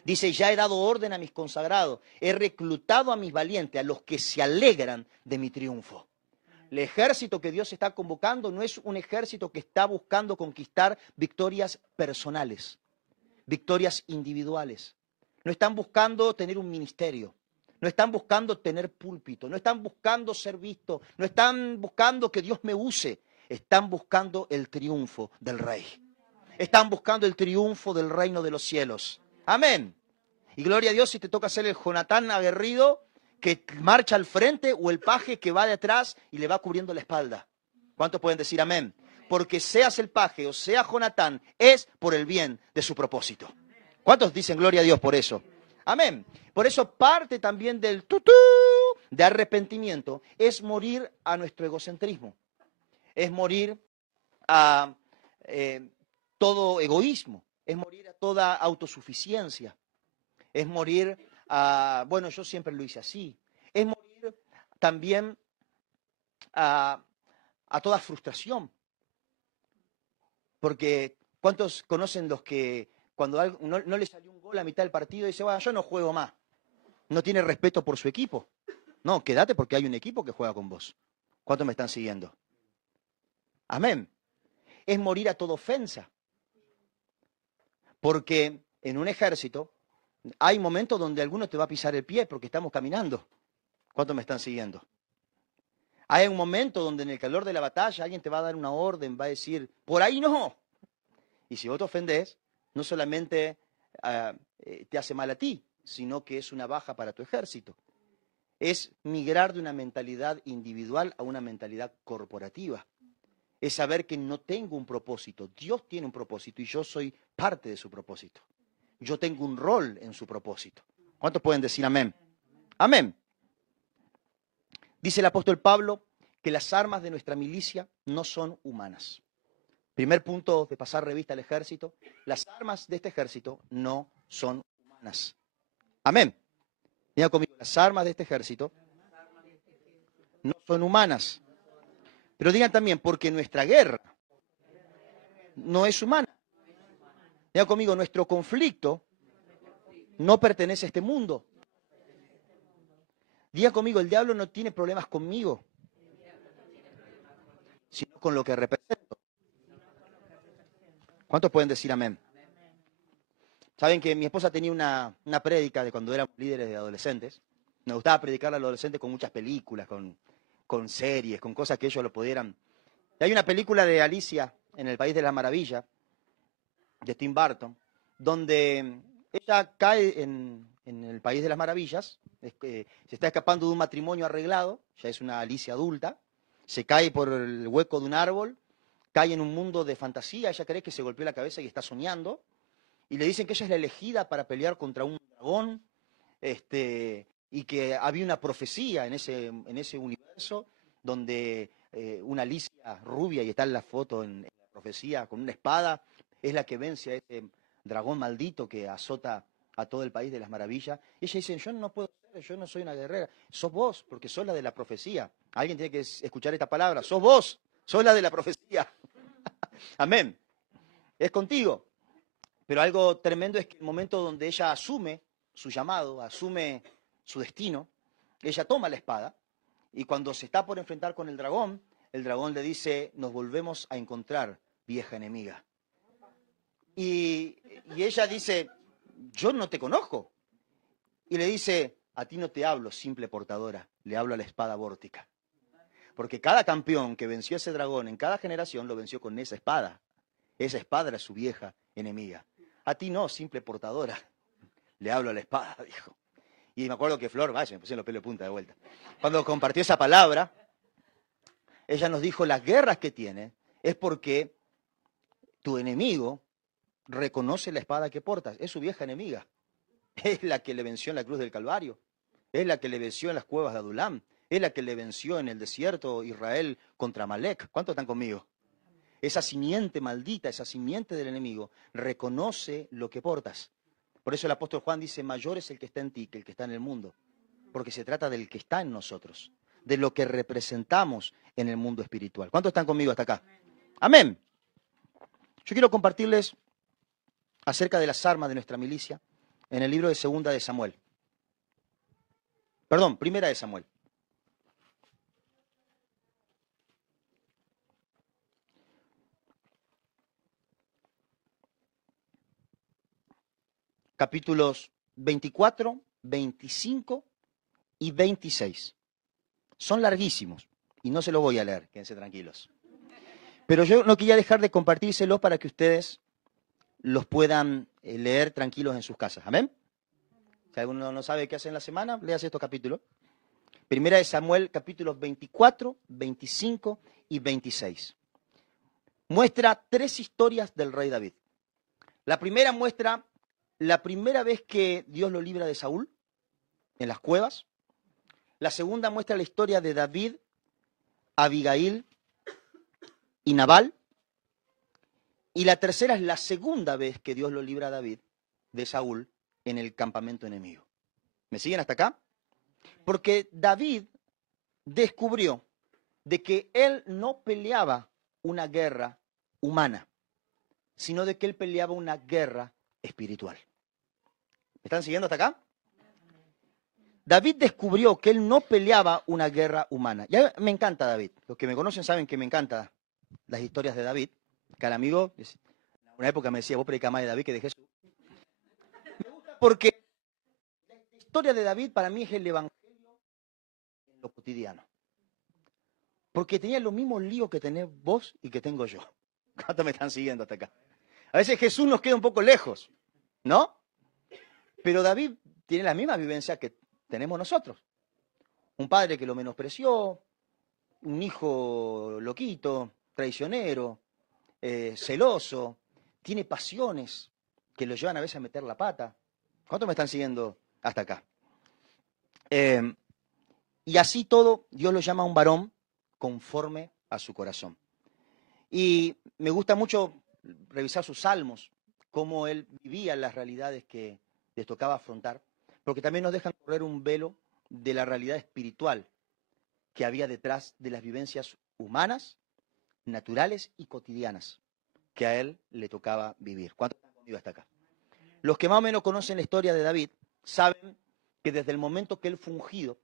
Dice, ya he dado orden a mis consagrados, he reclutado a mis valientes, a los que se alegran de mi triunfo. El ejército que Dios está convocando no es un ejército que está buscando conquistar victorias personales, victorias individuales. No están buscando tener un ministerio, no están buscando tener púlpito, no están buscando ser visto, no están buscando que Dios me use. Están buscando el triunfo del Rey. Están buscando el triunfo del reino de los cielos. Amén. Y gloria a Dios si te toca ser el Jonatán aguerrido que marcha al frente o el paje que va de atrás y le va cubriendo la espalda. ¿Cuántos pueden decir amén? Porque seas el paje o sea Jonatán, es por el bien de su propósito. ¿Cuántos dicen gloria a Dios por eso? Amén. Por eso parte también del tutú de arrepentimiento es morir a nuestro egocentrismo. Es morir a todo egoísmo, es morir a toda autosuficiencia, es morir a, bueno, yo siempre lo hice así, es morir también a toda frustración. Porque ¿cuántos conocen los que cuando no le salió un gol a mitad del partido dice, bueno, yo no juego más? No tiene respeto por su equipo. No, quédate porque hay un equipo que juega con vos. ¿Cuántos me están siguiendo? Amén. Es morir a toda ofensa. Porque en un ejército hay momentos donde alguno te va a pisar el pie porque estamos caminando. ¿Cuántos me están siguiendo? Hay un momento donde en el calor de la batalla alguien te va a dar una orden, va a decir, por ahí no. Y si vos te ofendés, no solamente te hace mal a ti, sino que es una baja para tu ejército. Es migrar de una mentalidad individual a una mentalidad corporativa. Es saber que no tengo un propósito. Dios tiene un propósito y yo soy parte de su propósito. Yo tengo un rol en su propósito. ¿Cuántos pueden decir amén? Amén. Dice el apóstol Pablo que las armas de nuestra milicia no son humanas. Primer punto de pasar revista al ejército. Las armas de este ejército no son humanas. Amén. Digan conmigo, las armas de este ejército no son humanas. Pero digan también, porque nuestra guerra no es humana. Digan conmigo, nuestro conflicto no pertenece a este mundo. Digan conmigo, el diablo no tiene problemas conmigo, sino con lo que represento. ¿Cuántos pueden decir amén? Saben que mi esposa tenía una prédica de cuando éramos líderes de adolescentes. Me gustaba predicar a los adolescentes con muchas películas, con series, con cosas que ellos lo pudieran. Y hay una película de Alicia en el País de las Maravillas, de Tim Burton, donde ella cae en el País de las Maravillas, se está escapando de un matrimonio arreglado, ya es una Alicia adulta, se cae por el hueco de un árbol, cae en un mundo de fantasía, ella cree que se golpeó la cabeza y está soñando, y le dicen que ella es la elegida para pelear contra un dragón, y que había una profecía en ese universo, donde una Alicia rubia, y está en la foto en la profecía, con una espada, es la que vence a ese dragón maldito que azota a todo el País de las Maravillas. Y ella dice, yo no puedo ser, yo no soy una guerrera, sos vos, porque sos la de la profecía. Alguien tiene que escuchar esta palabra, sos vos, sos la de la profecía. Amén. Es contigo. Pero algo tremendo es que el momento donde ella asume su llamado, asume su destino, ella toma la espada y cuando se está por enfrentar con el dragón le dice, nos volvemos a encontrar, vieja enemiga. Y ella dice, yo no te conozco. Y le dice, a ti no te hablo, simple portadora, le hablo a la espada vórtica. Porque cada campeón que venció a ese dragón en cada generación lo venció con esa espada. Esa espada era su vieja enemiga. A ti no, simple portadora, le hablo a la espada, dijo. Y me acuerdo que Flor, vaya, me pusieron los pelos de punta de vuelta. Cuando compartió esa palabra, ella nos dijo, las guerras que tiene es porque tu enemigo reconoce la espada que portas. Es su vieja enemiga. Es la que le venció en la cruz del Calvario. Es la que le venció en las cuevas de Adulam. Es la que le venció en el desierto Israel contra Amalek. ¿Cuántos están conmigo? Esa simiente maldita, esa simiente del enemigo, reconoce lo que portas. Por eso el apóstol Juan dice, mayor es el que está en ti que el que está en el mundo. Porque se trata del que está en nosotros, de lo que representamos en el mundo espiritual. ¿Cuántos están conmigo hasta acá? Amén. Yo quiero compartirles acerca de las armas de nuestra milicia en el libro de Segunda de Samuel. Perdón, Primera de Samuel. Capítulos 24, 25 y 26. Son larguísimos y no se los voy a leer, quédense tranquilos. Pero yo no quería dejar de compartírselos para que ustedes los puedan leer tranquilos en sus casas. ¿Amén? Si alguno no sabe qué hace en la semana, léase estos capítulos. Primera de Samuel, capítulos 24, 25 y 26. Muestra tres historias del rey David. La primera muestra la primera vez que Dios lo libra de Saúl, en las cuevas. La segunda muestra la historia de David, Abigail y Nabal. Y la tercera es la segunda vez que Dios lo libra a David de Saúl en el campamento enemigo. ¿Me siguen hasta acá? Porque David descubrió de que él no peleaba una guerra humana, sino de que él peleaba una guerra espiritual. ¿Me están siguiendo hasta acá? David descubrió que él no peleaba una guerra humana. Ya me encanta David. Los que me conocen saben que me encantan las historias de David. Cada amigo, en una época me decía, vos predicás más de David que de Jesús. Porque la historia de David para mí es el evangelio en lo cotidiano. Porque tenía los mismos líos que tenés vos y que tengo yo. ¿Cuántos me están siguiendo hasta acá? A veces Jesús nos queda un poco lejos, ¿no? Pero David tiene la misma vivencia que tenemos nosotros. Un padre que lo menospreció, un hijo loquito, traicionero, celoso, tiene pasiones que lo llevan a veces a meter la pata. ¿Cuántos me están siguiendo hasta acá? Y así todo, Dios lo llama a un varón conforme a su corazón. Y me gusta mucho revisar sus salmos, cómo él vivía las realidades que les tocaba afrontar, porque también nos dejan correr un velo de la realidad espiritual que había detrás de las vivencias humanas, naturales y cotidianas que a él le tocaba vivir. ¿Cuántos están conmigo hasta acá? Los que más o menos conocen la historia de David saben que desde el momento que él fue ungido,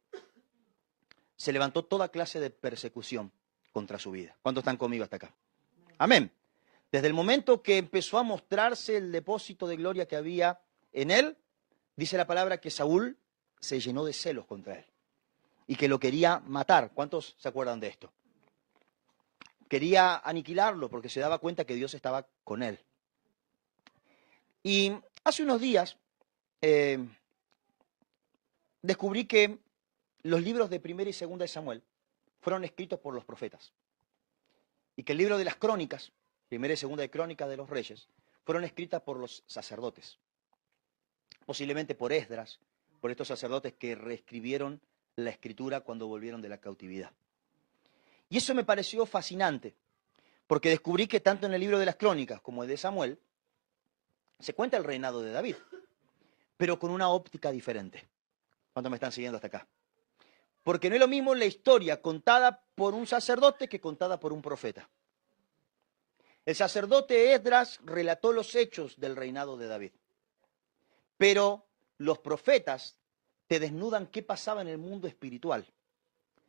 se levantó toda clase de persecución contra su vida. ¿Cuántos están conmigo hasta acá? Amén. Desde el momento que empezó a mostrarse el depósito de gloria que había en él, dice la palabra que Saúl se llenó de celos contra él y que lo quería matar. ¿Cuántos se acuerdan de esto? Quería aniquilarlo porque se daba cuenta que Dios estaba con él. Y hace unos días descubrí que los libros de Primera y Segunda de Samuel fueron escritos por los profetas. Y que el libro de las crónicas, Primera y Segunda de Crónicas de los Reyes, fueron escritas por los sacerdotes. Posiblemente por Esdras, por estos sacerdotes que reescribieron la escritura cuando volvieron de la cautividad. Y eso me pareció fascinante, porque descubrí que tanto en el libro de las crónicas como el de Samuel, se cuenta el reinado de David, pero con una óptica diferente. ¿Cuántos me están siguiendo hasta acá? Porque no es lo mismo la historia contada por un sacerdote que contada por un profeta. El sacerdote Esdras relató los hechos del reinado de David. Pero los profetas te desnudan qué pasaba en el mundo espiritual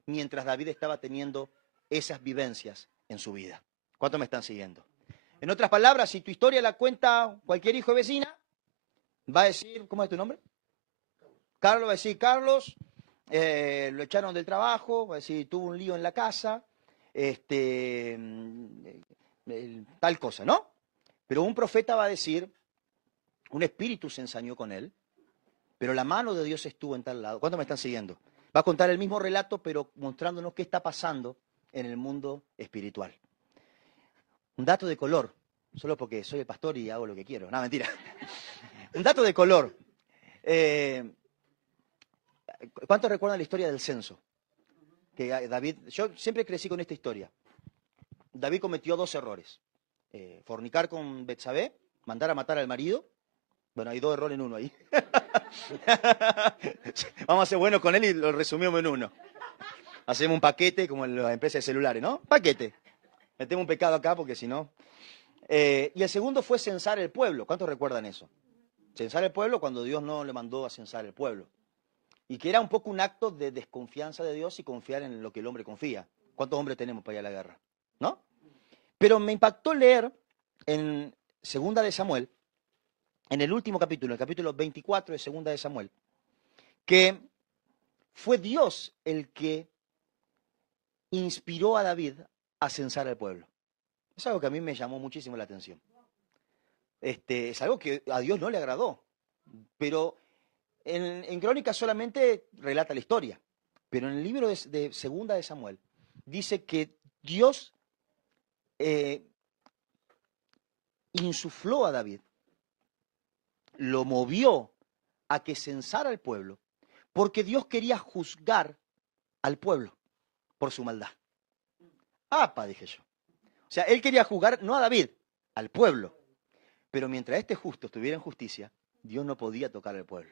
mientras David estaba teniendo esas vivencias en su vida. ¿Cuántos me están siguiendo? En otras palabras, si tu historia la cuenta cualquier hijo de vecina, va a decir, ¿cómo es tu nombre? Carlos va a decir, Carlos, lo echaron del trabajo, va a decir, tuvo un lío en la casa, tal cosa, ¿no? Pero un profeta va a decir, un espíritu se ensañó con él, pero la mano de Dios estuvo en tal lado. ¿Cuántos me están siguiendo? Va a contar el mismo relato, pero mostrándonos qué está pasando en el mundo espiritual. Un dato de color, solo porque soy el pastor y hago lo que quiero. No, mentira. Un dato de color. ¿Cuántos recuerdan la historia del censo? Que David, yo siempre crecí con esta historia. David cometió 2 errores. Fornicar con Betsabé, mandar a matar al marido. Bueno, hay 2 errores en uno ahí. Vamos a ser buenos con él y lo resumimos en uno. Hacemos un paquete como en las empresas de celulares, ¿no? Paquete. Metemos un pecado acá porque si no... y el segundo fue censar el pueblo. ¿Cuántos recuerdan eso? Censar el pueblo cuando Dios no le mandó a censar el pueblo. Y que era un poco un acto de desconfianza de Dios y confiar en lo que el hombre confía. ¿Cuántos hombres tenemos para ir a la guerra? ¿No? Pero me impactó leer en Segunda de Samuel, en el último capítulo, el capítulo 24 de Segunda de Samuel, que fue Dios el que inspiró a David a censar al pueblo. Es algo que a mí me llamó muchísimo la atención. Es algo que a Dios no le agradó, pero en Crónicas solamente relata la historia, pero en el libro de Segunda de Samuel dice que Dios insufló a David, lo movió a que censara al pueblo, porque Dios quería juzgar al pueblo por su maldad. ¡Apa!, dije yo. O sea, él quería juzgar no a David, al pueblo. Pero mientras este justo estuviera en justicia, Dios no podía tocar al pueblo.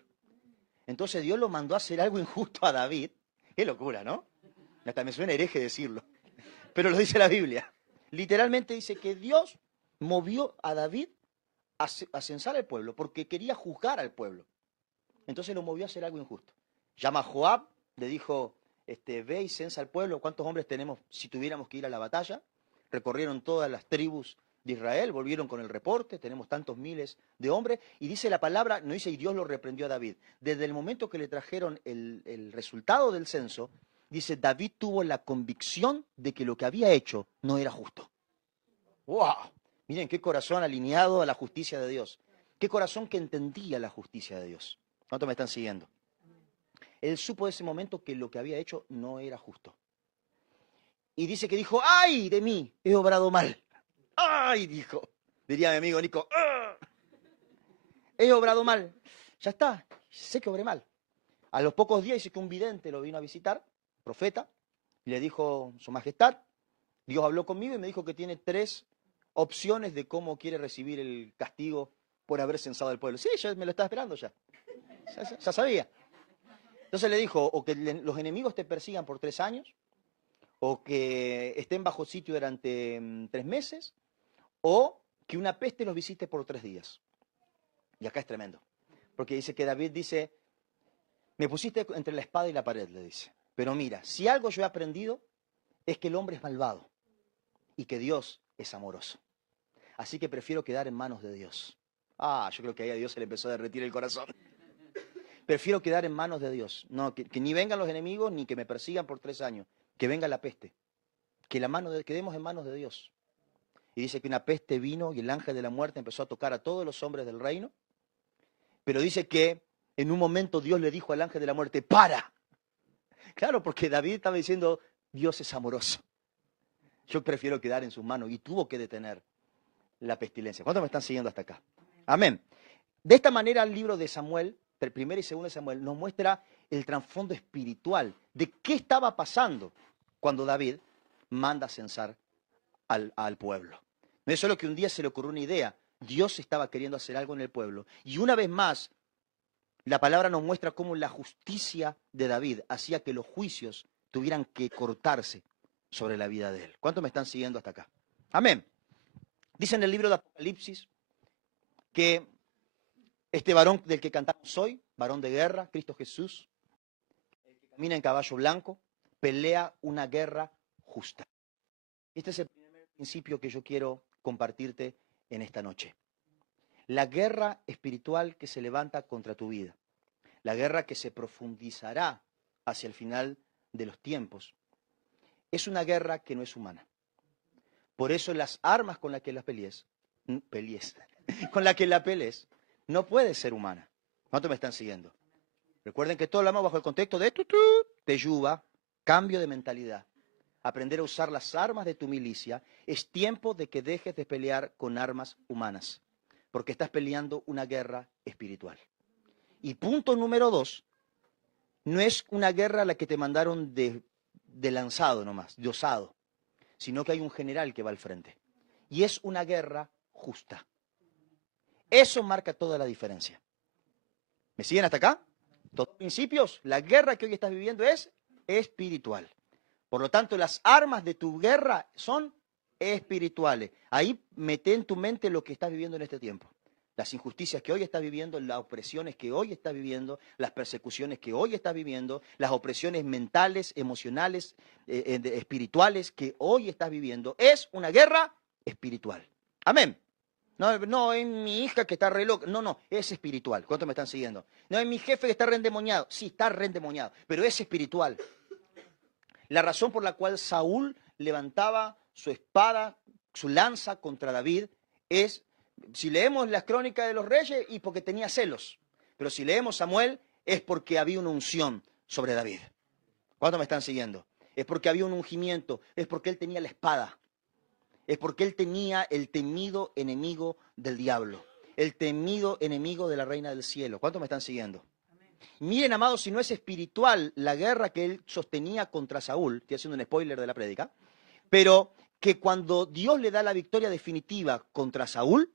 Entonces Dios lo mandó a hacer algo injusto a David. Qué locura, ¿no? Hasta me suena hereje decirlo. Pero lo dice la Biblia. Literalmente dice que Dios movió a David a censar al pueblo porque quería juzgar al pueblo. Entonces lo movió a hacer algo injusto. Llama a Joab, le dijo, ve y censa al pueblo. ¿Cuántos hombres tenemos si tuviéramos que ir a la batalla? Recorrieron todas las tribus de Israel, volvieron con el reporte, tenemos tantos miles de hombres, y dice la palabra, no dice, y Dios lo reprendió a David. Desde el momento que le trajeron el resultado del censo, dice, David tuvo la convicción de que lo que había hecho no era justo. ¡Wow! Miren qué corazón alineado a la justicia de Dios. Qué corazón que entendía la justicia de Dios. ¿Cuántos me están siguiendo? Él supo de ese momento que lo que había hecho no era justo. Y dice que dijo, ¡ay de mí! He obrado mal. ¡Ay! Dijo. Diría mi amigo Nico, ¡ah! He obrado mal. Ya está, sé que obré mal. A los pocos días dice que un vidente lo vino a visitar, profeta, y le dijo, Su Majestad, Dios habló conmigo y me dijo que tiene 3 opciones de cómo quiere recibir el castigo por haber censado al pueblo. Sí, yo me lo estaba esperando ya. Ya sabía. Entonces le dijo, o que los enemigos te persigan por 3 años, o que estén bajo sitio durante 3 meses, o que una peste los visite por 3 días. Y acá es tremendo. Porque dice que David dice, me pusiste entre la espada y la pared, le dice. Pero mira, si algo yo he aprendido es que el hombre es malvado y que Dios es amoroso. Así que prefiero quedar en manos de Dios. Yo creo que ahí a Dios se le empezó a derretir el corazón. Prefiero quedar en manos de Dios. No, que ni vengan los enemigos ni que me persigan por 3 años. Que venga la peste. Quedemos en manos de Dios. Y dice que una peste vino y el ángel de la muerte empezó a tocar a todos los hombres del reino. Pero dice que en un momento Dios le dijo al ángel de la muerte, ¡para! Claro, porque David estaba diciendo, Dios es amoroso. Yo prefiero quedar en sus manos. Y tuvo que detener la pestilencia. ¿Cuántos me están siguiendo hasta acá? Amén. De esta manera el libro de Samuel, el 1 y 2 de Samuel, nos muestra el trasfondo espiritual de qué estaba pasando cuando David manda a censar al pueblo. No es solo que un día se le ocurrió una idea, Dios estaba queriendo hacer algo en el pueblo. Y una vez más, la palabra nos muestra cómo la justicia de David hacía que los juicios tuvieran que cortarse sobre la vida de él. ¿Cuántos me están siguiendo hasta acá? Amén. Dice en el libro de Apocalipsis que este varón del que cantamos hoy, varón de guerra, Cristo Jesús, el que camina en caballo blanco, pelea una guerra justa. Este es el primer principio que yo quiero compartirte en esta noche. La guerra espiritual que se levanta contra tu vida, la guerra que se profundizará hacia el final de los tiempos, es una guerra que no es humana. Por eso las armas con las que la pelees, con las que la pelees, no puede ser humana. ¿Cuántos me están siguiendo? Recuerden que todo hablamos bajo el contexto de teyuba, cambio de mentalidad. Aprender a usar las armas de tu milicia. Es tiempo de que dejes de pelear con armas humanas, porque estás peleando una guerra espiritual. Y punto número 2, no es una guerra a la que te mandaron de lanzado nomás, de osado, sino que hay un general que va al frente. Y es una guerra justa. Eso marca toda la diferencia. ¿Me siguen hasta acá? Todos principios, la guerra que hoy estás viviendo es espiritual. Por lo tanto, las armas de tu guerra son espirituales. Ahí mete en tu mente lo que estás viviendo en este tiempo. Las injusticias que hoy estás viviendo, las opresiones que hoy estás viviendo, las persecuciones que hoy estás viviendo, las opresiones mentales, emocionales, espirituales que hoy estás viviendo. Es una guerra espiritual. Amén. No, es mi hija que está re loca. No, es espiritual. ¿Cuántos me están siguiendo? No, es mi jefe que está reendemoniado. Sí, está reendemoniado, pero es espiritual. La razón por la cual Saúl levantaba su espada, su lanza contra David, es, si leemos las crónicas de los reyes, y porque tenía celos. Pero si leemos Samuel, es porque había una unción sobre David. ¿Cuántos me están siguiendo? Es porque había un ungimiento, es porque él tenía la espada. Es porque él tenía el temido enemigo del diablo, el temido enemigo de la reina del cielo. ¿Cuántos me están siguiendo? Miren, amados, si no es espiritual la guerra que él sostenía contra Saúl, estoy haciendo un spoiler de la prédica, pero que cuando Dios le da la victoria definitiva contra Saúl,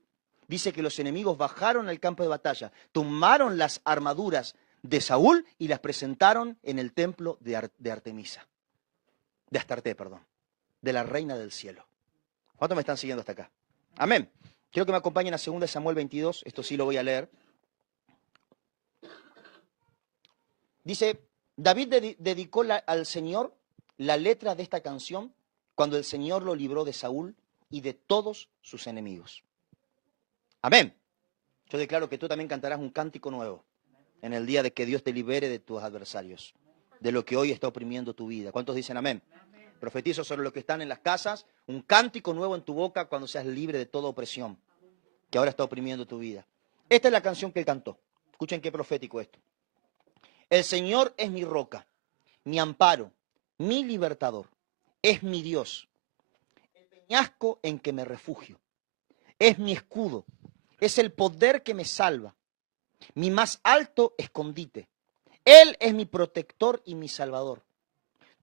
dice que los enemigos bajaron al campo de batalla, tomaron las armaduras de Saúl y las presentaron en el templo de Artemisa, de Astarte, perdón, de la reina del cielo. ¿Cuántos me están siguiendo hasta acá? Amén. Quiero que me acompañen a 2 Samuel 22, esto sí lo voy a leer. Dice, David dedicó al Señor la letra de esta canción cuando el Señor lo libró de Saúl y de todos sus enemigos. Amén. Yo declaro que tú también cantarás un cántico nuevo en el día de que Dios te libere de tus adversarios, de lo que hoy está oprimiendo tu vida. ¿Cuántos dicen amén? Profetizo sobre los que están en las casas, un cántico nuevo en tu boca cuando seas libre de toda opresión que ahora está oprimiendo tu vida. Esta es la canción que él cantó. Escuchen qué profético esto. El Señor es mi roca, mi amparo, mi libertador, es mi Dios, el peñasco en que me refugio, es mi escudo, es el poder que me salva, mi más alto escondite. Él es mi protector y mi salvador.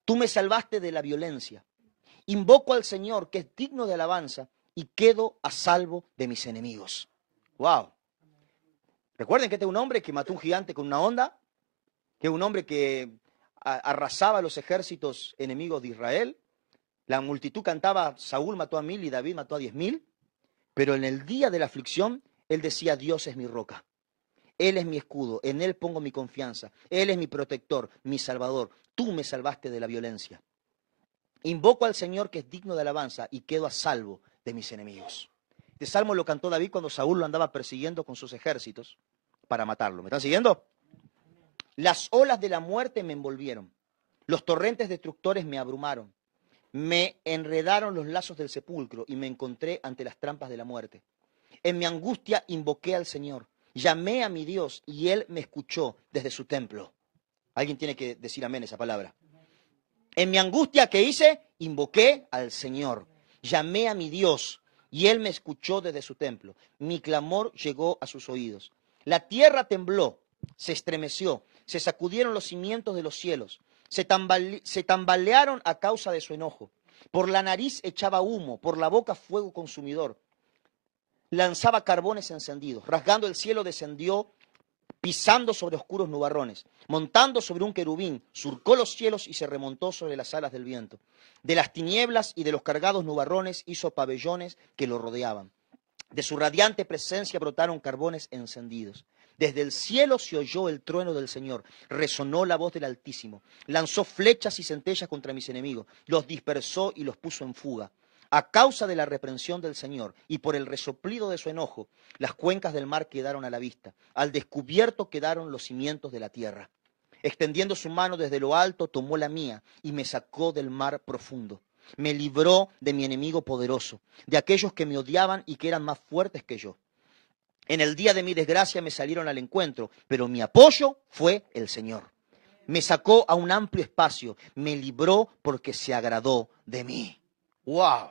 Tú me salvaste de la violencia. Invoco al Señor, que es digno de alabanza, y quedo a salvo de mis enemigos. ¡Wow! Recuerden que este es un hombre que mató un gigante con una honda, que es un hombre que arrasaba a los ejércitos enemigos de Israel. La multitud cantaba, Saúl mató a 1000 y David mató a 10.000. Pero en el día de la aflicción, él decía, Dios es mi roca. Él es mi escudo, en Él pongo mi confianza. Él es mi protector, mi salvador. Tú me salvaste de la violencia. Invoco al Señor, que es digno de alabanza, y quedo a salvo de mis enemigos. Este salmo lo cantó David cuando Saúl lo andaba persiguiendo con sus ejércitos para matarlo. ¿Me están siguiendo? Las olas de la muerte me envolvieron. Los torrentes destructores me abrumaron. Me enredaron los lazos del sepulcro y me encontré ante las trampas de la muerte. En mi angustia invoqué al Señor. Llamé a mi Dios y Él me escuchó desde su templo. Alguien tiene que decir amén esa palabra. En mi angustia, ¿qué hice? Invoqué al Señor. Llamé a mi Dios y Él me escuchó desde su templo. Mi clamor llegó a sus oídos. La tierra tembló, se estremeció, se sacudieron los cimientos de los cielos, se tambalearon a causa de su enojo. Por la nariz echaba humo, por la boca fuego consumidor. Lanzaba carbones encendidos. Rasgando el cielo descendió, pisando sobre oscuros nubarrones. Montando sobre un querubín, surcó los cielos y se remontó sobre las alas del viento. De las tinieblas y de los cargados nubarrones hizo pabellones que lo rodeaban. De su radiante presencia brotaron carbones encendidos. Desde el cielo se oyó el trueno del Señor, resonó la voz del Altísimo. Lanzó flechas y centellas contra mis enemigos, los dispersó y los puso en fuga. A causa de la reprensión del Señor y por el resoplido de su enojo, las cuencas del mar quedaron a la vista. Al descubierto quedaron los cimientos de la tierra. Extendiendo su mano desde lo alto, tomó la mía y me sacó del mar profundo. Me libró de mi enemigo poderoso, de aquellos que me odiaban y que eran más fuertes que yo. En el día de mi desgracia me salieron al encuentro, pero mi apoyo fue el Señor. Me sacó a un amplio espacio, me libró porque se agradó de mí. ¡Wow!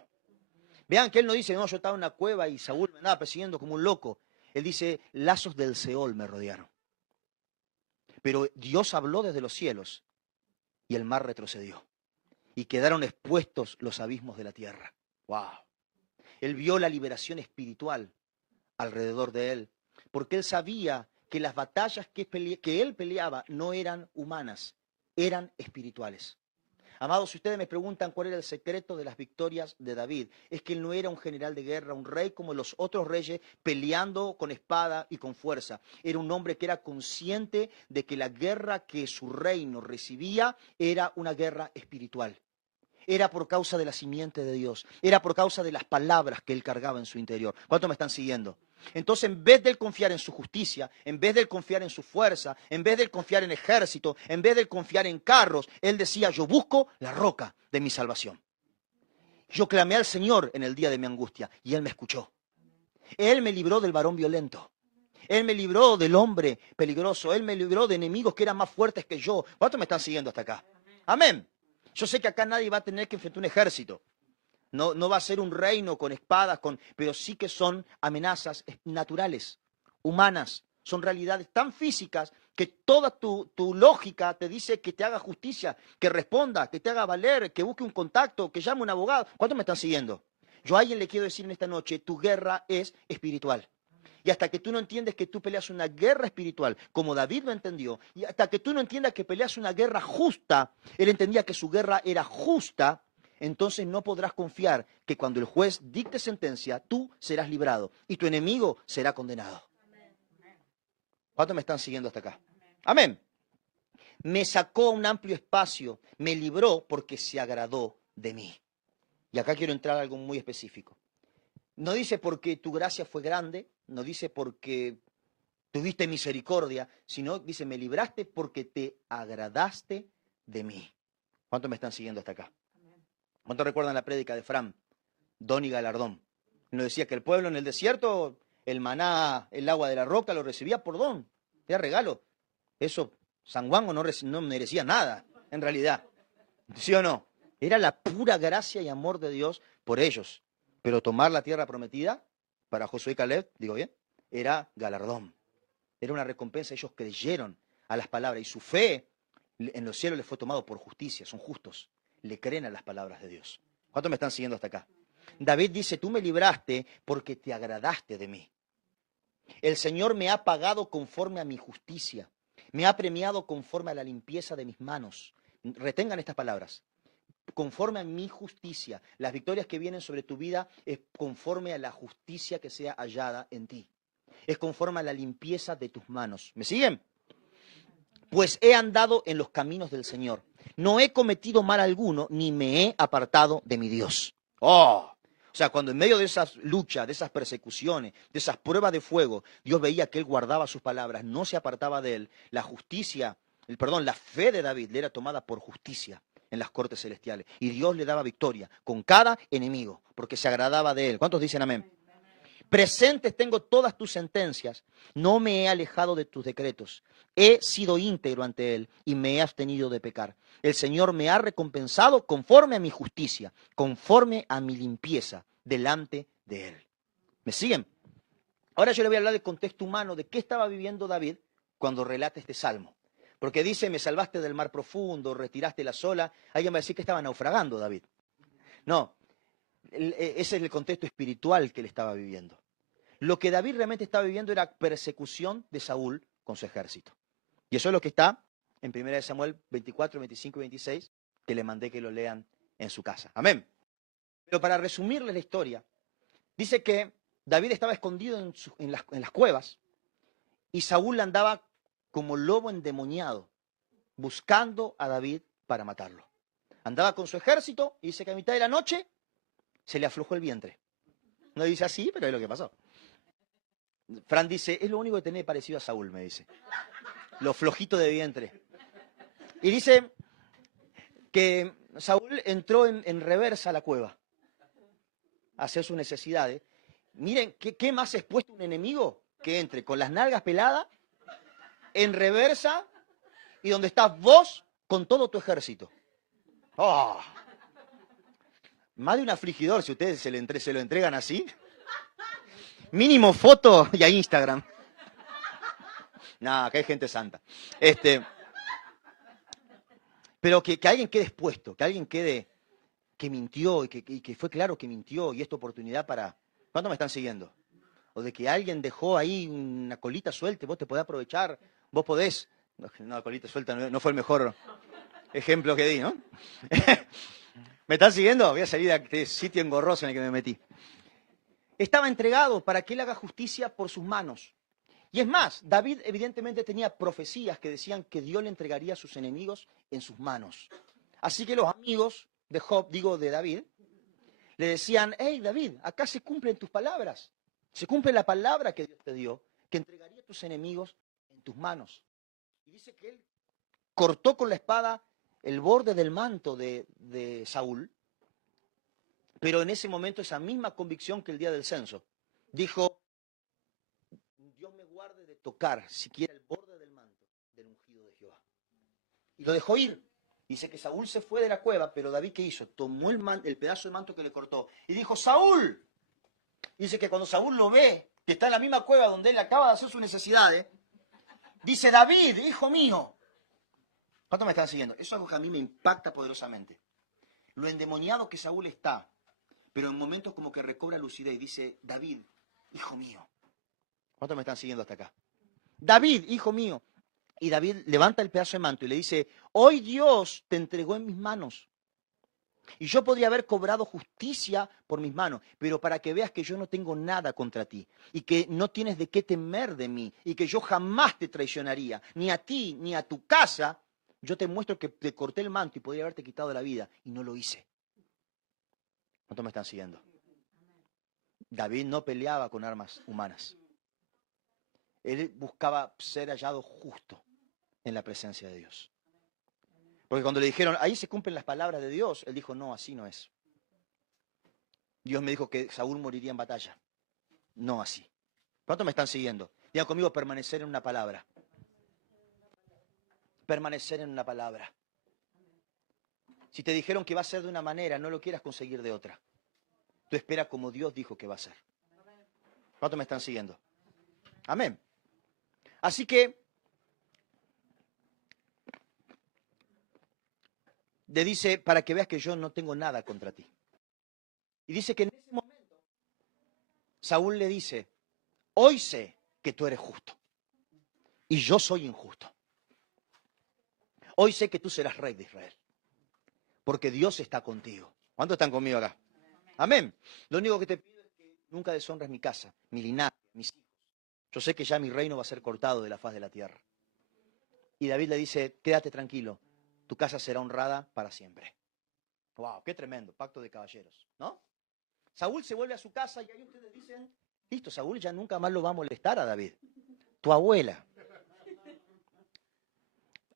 Vean que él no dice, no, yo estaba en una cueva y Saúl me andaba persiguiendo como un loco. Él dice, lazos del Seol me rodearon. Pero Dios habló desde los cielos y el mar retrocedió. Y quedaron expuestos los abismos de la tierra. ¡Wow! Él vio la liberación espiritual alrededor de él, porque él sabía que las batallas que él peleaba no eran humanas, eran espirituales. Amados, si ustedes me preguntan cuál era el secreto de las victorias de David, es que él no era un general de guerra, un rey como los otros reyes peleando con espada y con fuerza. Era un hombre que era consciente de que la guerra que su reino recibía era una guerra espiritual. Era por causa de la simiente de Dios, era por causa de las palabras que él cargaba en su interior. ¿Cuántos me están siguiendo? Entonces, en vez de él confiar en su justicia, en vez de él confiar en su fuerza, en vez de él confiar en ejército, en vez de él confiar en carros, él decía, yo busco la roca de mi salvación. Yo clamé al Señor en el día de mi angustia y Él me escuchó. Él me libró del varón violento. Él me libró del hombre peligroso. Él me libró de enemigos que eran más fuertes que yo. ¿Cuántos me están siguiendo hasta acá? Amén. Yo sé que acá nadie va a tener que enfrentar un ejército. No va a ser un reino con espadas, pero sí que son amenazas naturales, humanas. Son realidades tan físicas que toda tu lógica te dice que te haga justicia, que responda, que te haga valer, que busque un contacto, que llame a un abogado. ¿Cuántos me están siguiendo? Yo a alguien le quiero decir en esta noche, tu guerra es espiritual. Y hasta que tú no entiendes que tú peleas una guerra espiritual, como David lo entendió, y hasta que tú no entiendas que peleas una guerra justa, él entendía que su guerra era justa, entonces no podrás confiar que cuando el juez dicte sentencia, tú serás librado y tu enemigo será condenado. ¿Cuántos me están siguiendo hasta acá? Amén. Me sacó a un amplio espacio, me libró porque se agradó de mí. Y acá quiero entrar a algo muy específico. No dice porque tu gracia fue grande, no dice porque tuviste misericordia, sino dice, me libraste porque te agradaste de mí. ¿Cuántos me están siguiendo hasta acá? ¿Cuántos recuerdan la prédica de Fran? Don y galardón. Nos decía que el pueblo en el desierto, el maná, el agua de la roca, lo recibía por don. Era regalo. Eso, San Juan no merecía nada, en realidad. ¿Sí o no? Era la pura gracia y amor de Dios por ellos. Pero tomar la tierra prometida, para Josué y Caleb, digo bien, era galardón. Era una recompensa. Ellos creyeron a las palabras y su fe en los cielos les fue tomado por justicia. Son justos. Le creen a las palabras de Dios. ¿Cuántos me están siguiendo hasta acá? David dice, tú me libraste porque te agradaste de mí. El Señor me ha pagado conforme a mi justicia. Me ha premiado conforme a la limpieza de mis manos. Retengan estas palabras. Conforme a mi justicia. Las victorias que vienen sobre tu vida es conforme a la justicia que sea hallada en ti. Es conforme a la limpieza de tus manos. ¿Me siguen? Pues he andado en los caminos del Señor. No he cometido mal alguno, ni me he apartado de mi Dios. ¡Oh! O sea, cuando en medio de esas luchas, de esas persecuciones, de esas pruebas de fuego, Dios veía que él guardaba sus palabras, no se apartaba de él. La fe de David le era tomada por justicia en las cortes celestiales. Y Dios le daba victoria con cada enemigo, porque se agradaba de él. ¿Cuántos dicen amén? Presentes tengo todas tus sentencias, no me he alejado de tus decretos. He sido íntegro ante él y me he abstenido de pecar. El Señor me ha recompensado conforme a mi justicia, conforme a mi limpieza delante de él. ¿Me siguen? Ahora yo le voy a hablar del contexto humano, de qué estaba viviendo David cuando relata este salmo. Porque dice, me salvaste del mar profundo, retiraste la olas. Alguien va a decir que estaba naufragando David. No, ese es el contexto espiritual que él estaba viviendo. Lo que David realmente estaba viviendo era persecución de Saúl con su ejército. Y eso es lo que está en 1 Samuel 24, 25 y 26, que le mandé que lo lean en su casa. Amén. Pero para resumirles la historia, dice que David estaba escondido en las cuevas y Saúl andaba como lobo endemoniado buscando a David para matarlo. Andaba con su ejército y dice que a mitad de la noche se le aflojó el vientre. No dice así, pero es lo que pasó. Fran dice, es lo único que tiene parecido a Saúl, me dice. Lo flojito de vientre. Y dice que Saúl entró en reversa a la cueva a hacer sus necesidades. Miren, ¿qué más expuesto un enemigo que entre con las nalgas peladas, en reversa, y donde estás vos con todo tu ejército? ¡Oh! Más de un afligidor, si ustedes se lo entregan así. Mínimo foto y a Instagram. No, que hay gente santa. Pero que alguien quede expuesto, que alguien quede que mintió y que fue claro que mintió y esta oportunidad para... ¿Cuántos me están siguiendo? O de que alguien dejó ahí una colita suelta y vos te podés aprovechar, vos podés... No, colita suelta no fue el mejor ejemplo que di, ¿no? ¿Me están siguiendo? Voy a salir de este sitio engorroso en el que me metí. Estaba entregado para que él haga justicia por sus manos. Y es más, David evidentemente tenía profecías que decían que Dios le entregaría a sus enemigos en sus manos. Así que los amigos de David, le decían, hey David, acá se cumplen tus palabras. Se cumple la palabra que Dios te dio, que entregaría a tus enemigos en tus manos. Y dice que él cortó con la espada el borde del manto de Saúl, pero en ese momento esa misma convicción que el día del censo. Dijo, Dios me guarde de tocar siquiera el borde del manto del ungido de Jehová. Y lo dejó ir. Dice que Saúl se fue de la cueva, pero David, ¿qué hizo? Tomó el pedazo de manto que le cortó y dijo, ¡Saúl! Dice que cuando Saúl lo ve, que está en la misma cueva donde él acaba de hacer sus necesidades, dice, David, hijo mío. ¿Cuántos me están siguiendo? Eso es algo que a mí me impacta poderosamente. Lo endemoniado que Saúl está, pero en momentos como que recobra lucidez y dice, David, hijo mío. ¿Cuántos me están siguiendo hasta acá? David, hijo mío. Y David levanta el pedazo de manto y le dice, hoy Dios te entregó en mis manos. Y yo podría haber cobrado justicia por mis manos, pero para que veas que yo no tengo nada contra ti y que no tienes de qué temer de mí y que yo jamás te traicionaría, ni a ti ni a tu casa, yo te muestro que te corté el manto y podría haberte quitado la vida y no lo hice. ¿Cuántos me están siguiendo? David no peleaba con armas humanas. Él buscaba ser hallado justo en la presencia de Dios. Porque cuando le dijeron, ahí se cumplen las palabras de Dios, él dijo, no, así no es. Dios me dijo que Saúl moriría en batalla. No así. ¿Cuántos me están siguiendo? Digan conmigo, permanecer en una palabra. Permanecer en una palabra. Si te dijeron que va a ser de una manera, no lo quieras conseguir de otra. Tú espera como Dios dijo que va a ser. ¿Cuántos me están siguiendo? Amén. Así que le dice, para que veas que yo no tengo nada contra ti. Y dice que en ese momento Saúl le dice, hoy sé que tú eres justo y yo soy injusto. Hoy sé que tú serás rey de Israel, porque Dios está contigo. ¿Cuántos están conmigo acá? Amén. Lo único que te pido es que nunca deshonres mi casa, mi linaje, mis hijos. Yo sé que ya mi reino va a ser cortado de la faz de la tierra. Y David le dice, quédate tranquilo, tu casa será honrada para siempre. Wow, qué tremendo, pacto de caballeros, ¿no? Saúl se vuelve a su casa y ahí ustedes dicen, listo, Saúl ya nunca más lo va a molestar a David. Tu abuela.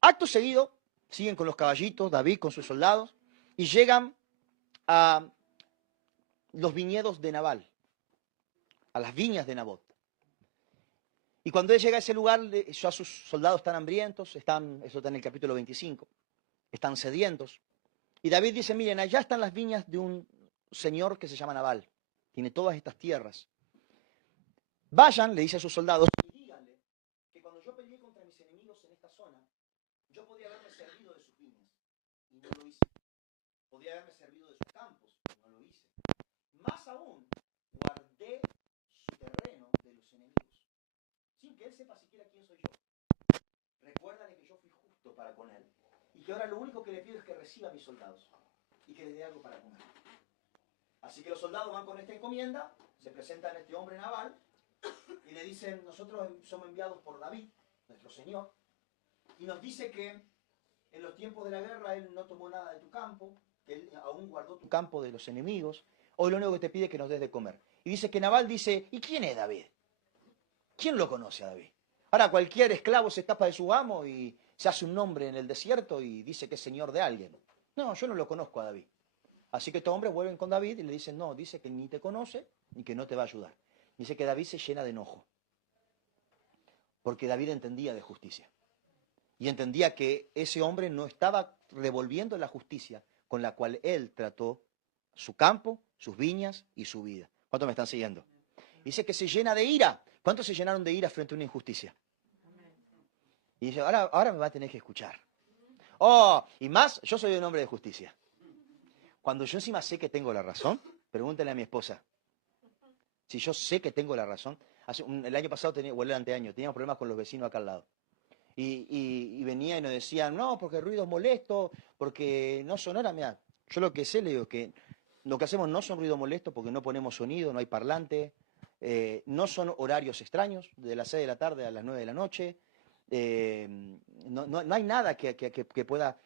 Acto seguido, siguen con los caballitos, David con sus soldados, y llegan a los viñedos de Nabal, a las viñas de Nabot. Y cuando él llega a ese lugar, ya sus soldados están hambrientos, eso está en el capítulo 25, están sedientos. Y David dice, miren, allá están las viñas de un señor que se llama Nabal, tiene todas estas tierras. Vayan, le dice a sus soldados, y díganle que cuando yo peleé contra mis enemigos en esta zona, yo podía haberme servido de sus viñas, y no lo hice. Podía haberme servido de sus campos, y no lo hice. Más aún, guardé su terreno de los enemigos, sin que él sepa siquiera quién soy yo. Recuérdale que yo fui justo para con él, y que ahora lo único que le pido es que reciba a mis soldados, y que les dé algo para comer. Así que los soldados van con esta encomienda, se presentan a este hombre Nabal, y le dicen, nosotros somos enviados por David, nuestro Señor, y nos dice que en los tiempos de la guerra él no tomó nada de tu campo, que él aún guardó tu campo de los enemigos, hoy lo único que te pide es que nos des de comer. Y dice que Nabal dice, ¿y quién es David? ¿Quién lo conoce a David? Ahora cualquier esclavo se escapa de su amo y se hace un nombre en el desierto y dice que es señor de alguien. No, yo no lo conozco a David. Así que estos hombres vuelven con David y le dicen, no, dice que ni te conoce y que no te va a ayudar. Dice que David se llena de enojo, porque David entendía de justicia. Y entendía que ese hombre no estaba revolviendo la justicia con la cual él trató su campo, sus viñas y su vida. ¿Cuántos me están siguiendo? Dice que se llena de ira. ¿Cuántos se llenaron de ira frente a una injusticia? Y dice, ahora me va a tener que escuchar. Oh, y más, yo soy un hombre de justicia. Cuando yo encima sé que tengo la razón, pregúntale a mi esposa. Si yo sé que tengo la razón, el año pasado, o el anteaño, teníamos problemas con los vecinos acá al lado. Y venía y nos decían, no, porque el ruido es molesto, porque no sonora. Mira, yo lo que sé, le digo que lo que hacemos no son ruidos molestos porque no ponemos sonido, no hay parlante, no son horarios extraños, de las 6 de la tarde a las 9 de la noche, no hay nada que pueda...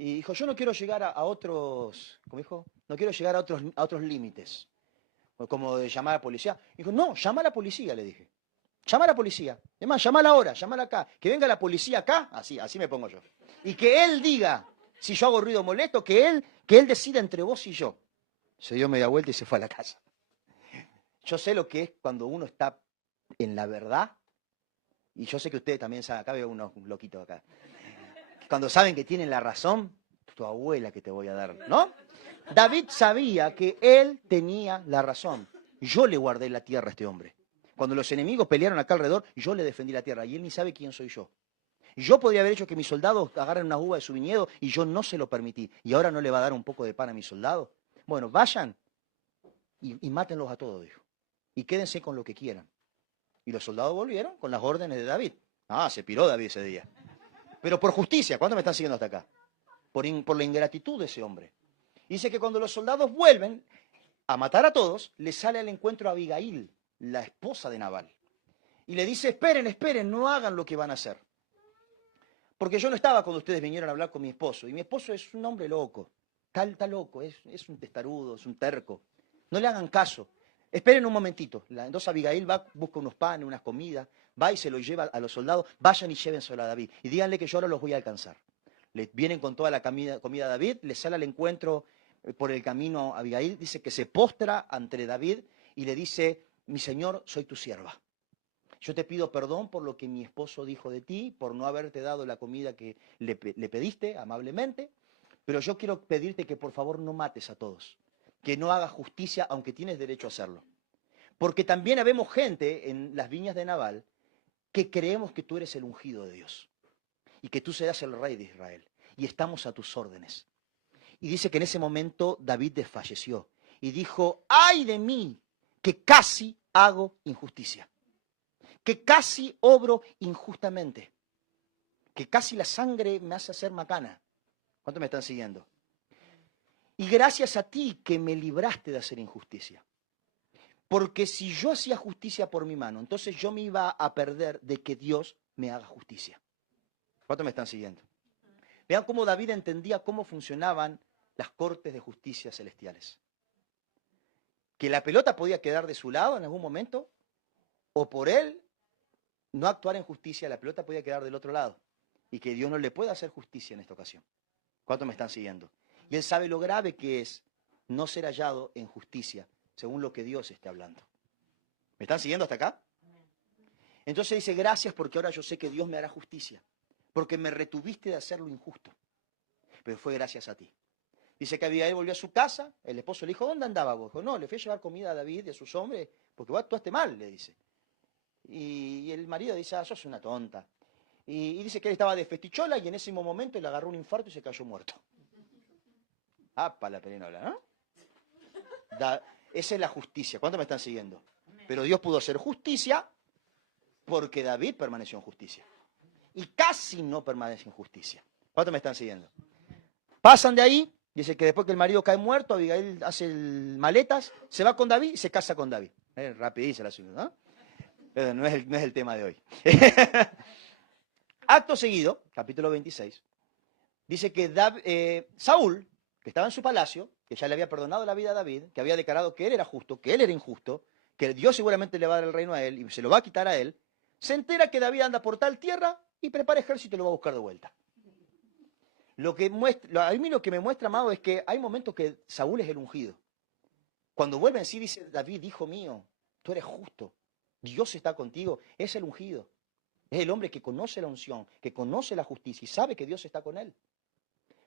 Y dijo, yo no quiero llegar a otros, ¿cómo dijo? No quiero llegar a otros límites, como de llamar a la policía. Dijo, no, llama a la policía, le dije. Llama a la policía. Es más, llámala ahora, llámala acá. Que venga la policía acá, así me pongo yo. Y que él diga si yo hago ruido molesto, que él decida entre vos y yo. Se dio media vuelta y se fue a la casa. Yo sé lo que es cuando uno está en la verdad, y yo sé que ustedes también saben, acá veo unos loquitos acá. Cuando saben que tienen la razón, tu abuela que te voy a dar, ¿no? David sabía que él tenía la razón. Yo le guardé la tierra a este hombre. Cuando los enemigos pelearon acá alrededor, yo le defendí la tierra y él ni sabe quién soy yo. Yo podría haber hecho que mis soldados agarren una uva de su viñedo y yo no se lo permití. ¿Y ahora no le va a dar un poco de pan a mis soldados? Bueno, vayan y mátenlos a todos, dijo. Y quédense con lo que quieran. Y los soldados volvieron con las órdenes de David. Ah, se piró David ese día. Pero por justicia, ¿cuántos me están siguiendo hasta acá? Por la ingratitud de ese hombre. Dice que cuando los soldados vuelven a matar a todos, le sale al encuentro a Abigail, la esposa de Nabal. Y le dice, esperen, no hagan lo que van a hacer. Porque yo no estaba cuando ustedes vinieron a hablar con mi esposo. Y mi esposo es un hombre loco. Está loco, es un testarudo, es un terco. No le hagan caso. Esperen un momentito. Entonces Abigail va, busca unos panes, unas comidas, va y se los lleva a los soldados. Vayan y llévenselo a David. Y díganle que yo ahora los voy a alcanzar. Le vienen con toda la comida a David, le sale al encuentro por el camino a Abigail, dice que se postra ante David y le dice, mi señor, soy tu sierva. Yo te pido perdón por lo que mi esposo dijo de ti, por no haberte dado la comida que le pediste amablemente, pero yo quiero pedirte que por favor no mates a todos, que no hagas justicia aunque tienes derecho a hacerlo. Porque también habemos gente en las viñas de Nabal que creemos que tú eres el ungido de Dios y que tú serás el rey de Israel y estamos a tus órdenes. Y dice que en ese momento David desfalleció y dijo, ¡ay de mí que casi hago injusticia! Que casi obro injustamente, que casi la sangre me hace hacer macana. ¿Cuántos me están siguiendo? Y gracias a ti que me libraste de hacer injusticia. Porque si yo hacía justicia por mi mano, entonces yo me iba a perder de que Dios me haga justicia. ¿Cuántos me están siguiendo? Vean cómo David entendía cómo funcionaban las cortes de justicia celestiales. Que la pelota podía quedar de su lado en algún momento, o por él no actuar en justicia, la pelota podía quedar del otro lado. Y que Dios no le pueda hacer justicia en esta ocasión. ¿Cuántos me están siguiendo? Y él sabe lo grave que es no ser hallado en justicia, según lo que Dios esté hablando. ¿Me están siguiendo hasta acá? Entonces dice, gracias porque ahora yo sé que Dios me hará justicia, porque me retuviste de hacer lo injusto. Pero fue gracias a ti. Dice que Abigail volvió a su casa, el esposo le dijo, ¿dónde andaba vos? Dijo, no, le fui a llevar comida a David y a sus hombres, porque vos actuaste mal, le dice. Y el marido dice, ah, sos una tonta. Y dice que él estaba de festichola y en ese mismo momento le agarró un infarto y se cayó muerto. ¡Apa la perinola!, ¿no? Esa es la justicia. ¿Cuántos me están siguiendo? Pero Dios pudo hacer justicia porque David permaneció en justicia. Y casi no permanece en justicia. ¿Cuántos me están siguiendo? Pasan de ahí, dice que después que el marido cae muerto, Abigail hace maletas, se va con David y se casa con David. Rapidísima la ciudad, ¿no? Pero no es el tema de hoy. Acto seguido, capítulo 26, dice que Saúl, que estaba en su palacio, que ya le había perdonado la vida a David, que había declarado que él era justo, que él era injusto, que Dios seguramente le va a dar el reino a él y se lo va a quitar a él, se entera que David anda por tal tierra y prepara ejército y lo va a buscar de vuelta. A mí lo que me muestra, amado, es que hay momentos que Saúl es el ungido. Cuando vuelve en sí dice, David, hijo mío, tú eres justo, Dios está contigo, es el ungido. Es el hombre que conoce la unción, que conoce la justicia y sabe que Dios está con él.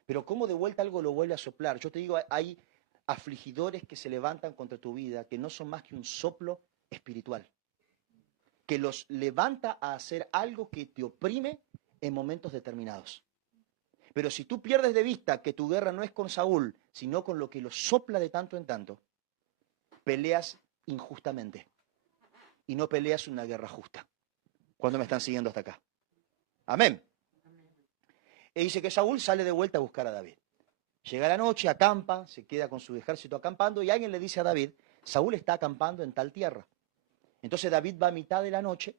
Pero cómo de vuelta algo lo vuelve a soplar. Yo te digo, hay afligidores que se levantan contra tu vida, que no son más que un soplo espiritual, que los levanta a hacer algo que te oprime en momentos determinados. Pero si tú pierdes de vista que tu guerra no es con Saúl, sino con lo que lo sopla de tanto en tanto, peleas injustamente y no peleas una guerra justa. ¿Cuándo me están siguiendo hasta acá? Amén. Y dice que Saúl sale de vuelta a buscar a David. Llega la noche, acampa, se queda con su ejército acampando y alguien le dice a David, Saúl está acampando en tal tierra. Entonces David va a mitad de la noche,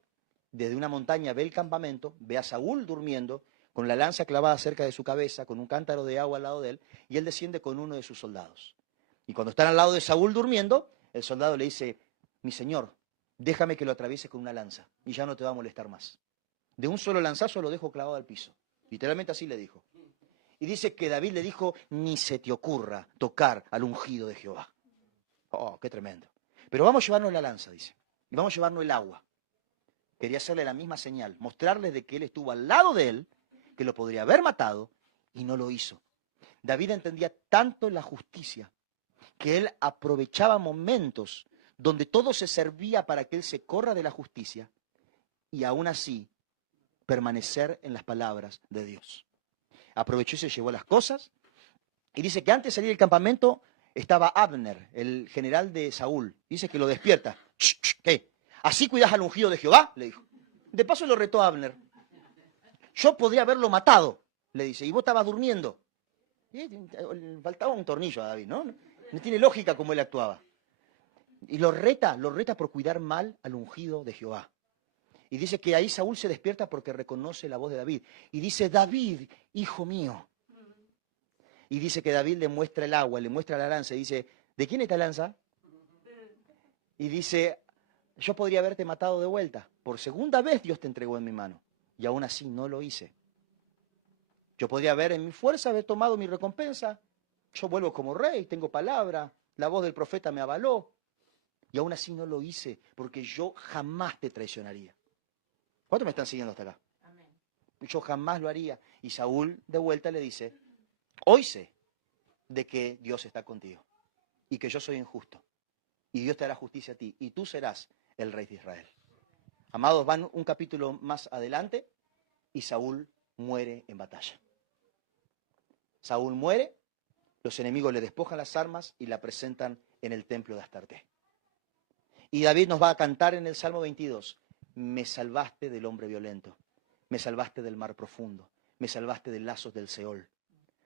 desde una montaña ve el campamento, ve a Saúl durmiendo, con la lanza clavada cerca de su cabeza, con un cántaro de agua al lado de él, y él desciende con uno de sus soldados. Y cuando están al lado de Saúl durmiendo, el soldado le dice, mi señor, déjame que lo atraviese con una lanza y ya no te va a molestar más. De un solo lanzazo lo dejo clavado al piso. Literalmente así le dijo. Y dice que David le dijo, ni se te ocurra tocar al ungido de Jehová. Oh, qué tremendo. Pero vamos a llevarnos la lanza, dice. Y vamos a llevarnos el agua. Quería hacerle la misma señal, mostrarle de que él estuvo al lado de él, que lo podría haber matado, y no lo hizo. David entendía tanto la justicia, que él aprovechaba momentos donde todo se servía para que él se corra de la justicia, y aún así permanecer en las palabras de Dios. Aprovechó y se llevó las cosas, y dice que antes de salir del campamento estaba Abner, el general de Saúl. Dice que lo despierta. ¿Qué? ¿Así cuidas al ungido de Jehová? Le dijo. De paso lo retó a Abner. Yo podría haberlo matado, le dice, y vos estabas durmiendo. Y faltaba un tornillo a David, ¿no? No tiene lógica cómo él actuaba. Y lo reta por cuidar mal al ungido de Jehová. Y dice que ahí Saúl se despierta porque reconoce la voz de David. Y dice, David, hijo mío. Y dice que David le muestra el agua, le muestra la lanza y dice, ¿de quién es esta lanza? Y dice, yo podría haberte matado de vuelta. Por segunda vez Dios te entregó en mi mano. Y aún así no lo hice. Yo podría haber en mi fuerza, haber tomado mi recompensa. Yo vuelvo como rey, tengo palabra. La voz del profeta me avaló. Y aún así no lo hice, porque yo jamás te traicionaría. ¿Cuántos me están siguiendo hasta acá? Amén. Yo jamás lo haría. Y Saúl de vuelta le dice, hoy sé de que Dios está contigo y que yo soy injusto. Y Dios te hará justicia a ti y tú serás el rey de Israel. Amados, van un capítulo más adelante y Saúl muere en batalla. Saúl muere, los enemigos le despojan las armas y la presentan en el templo de Astarte. Y David nos va a cantar en el Salmo 22, me salvaste del hombre violento, me salvaste del mar profundo, me salvaste de lazos del Seol.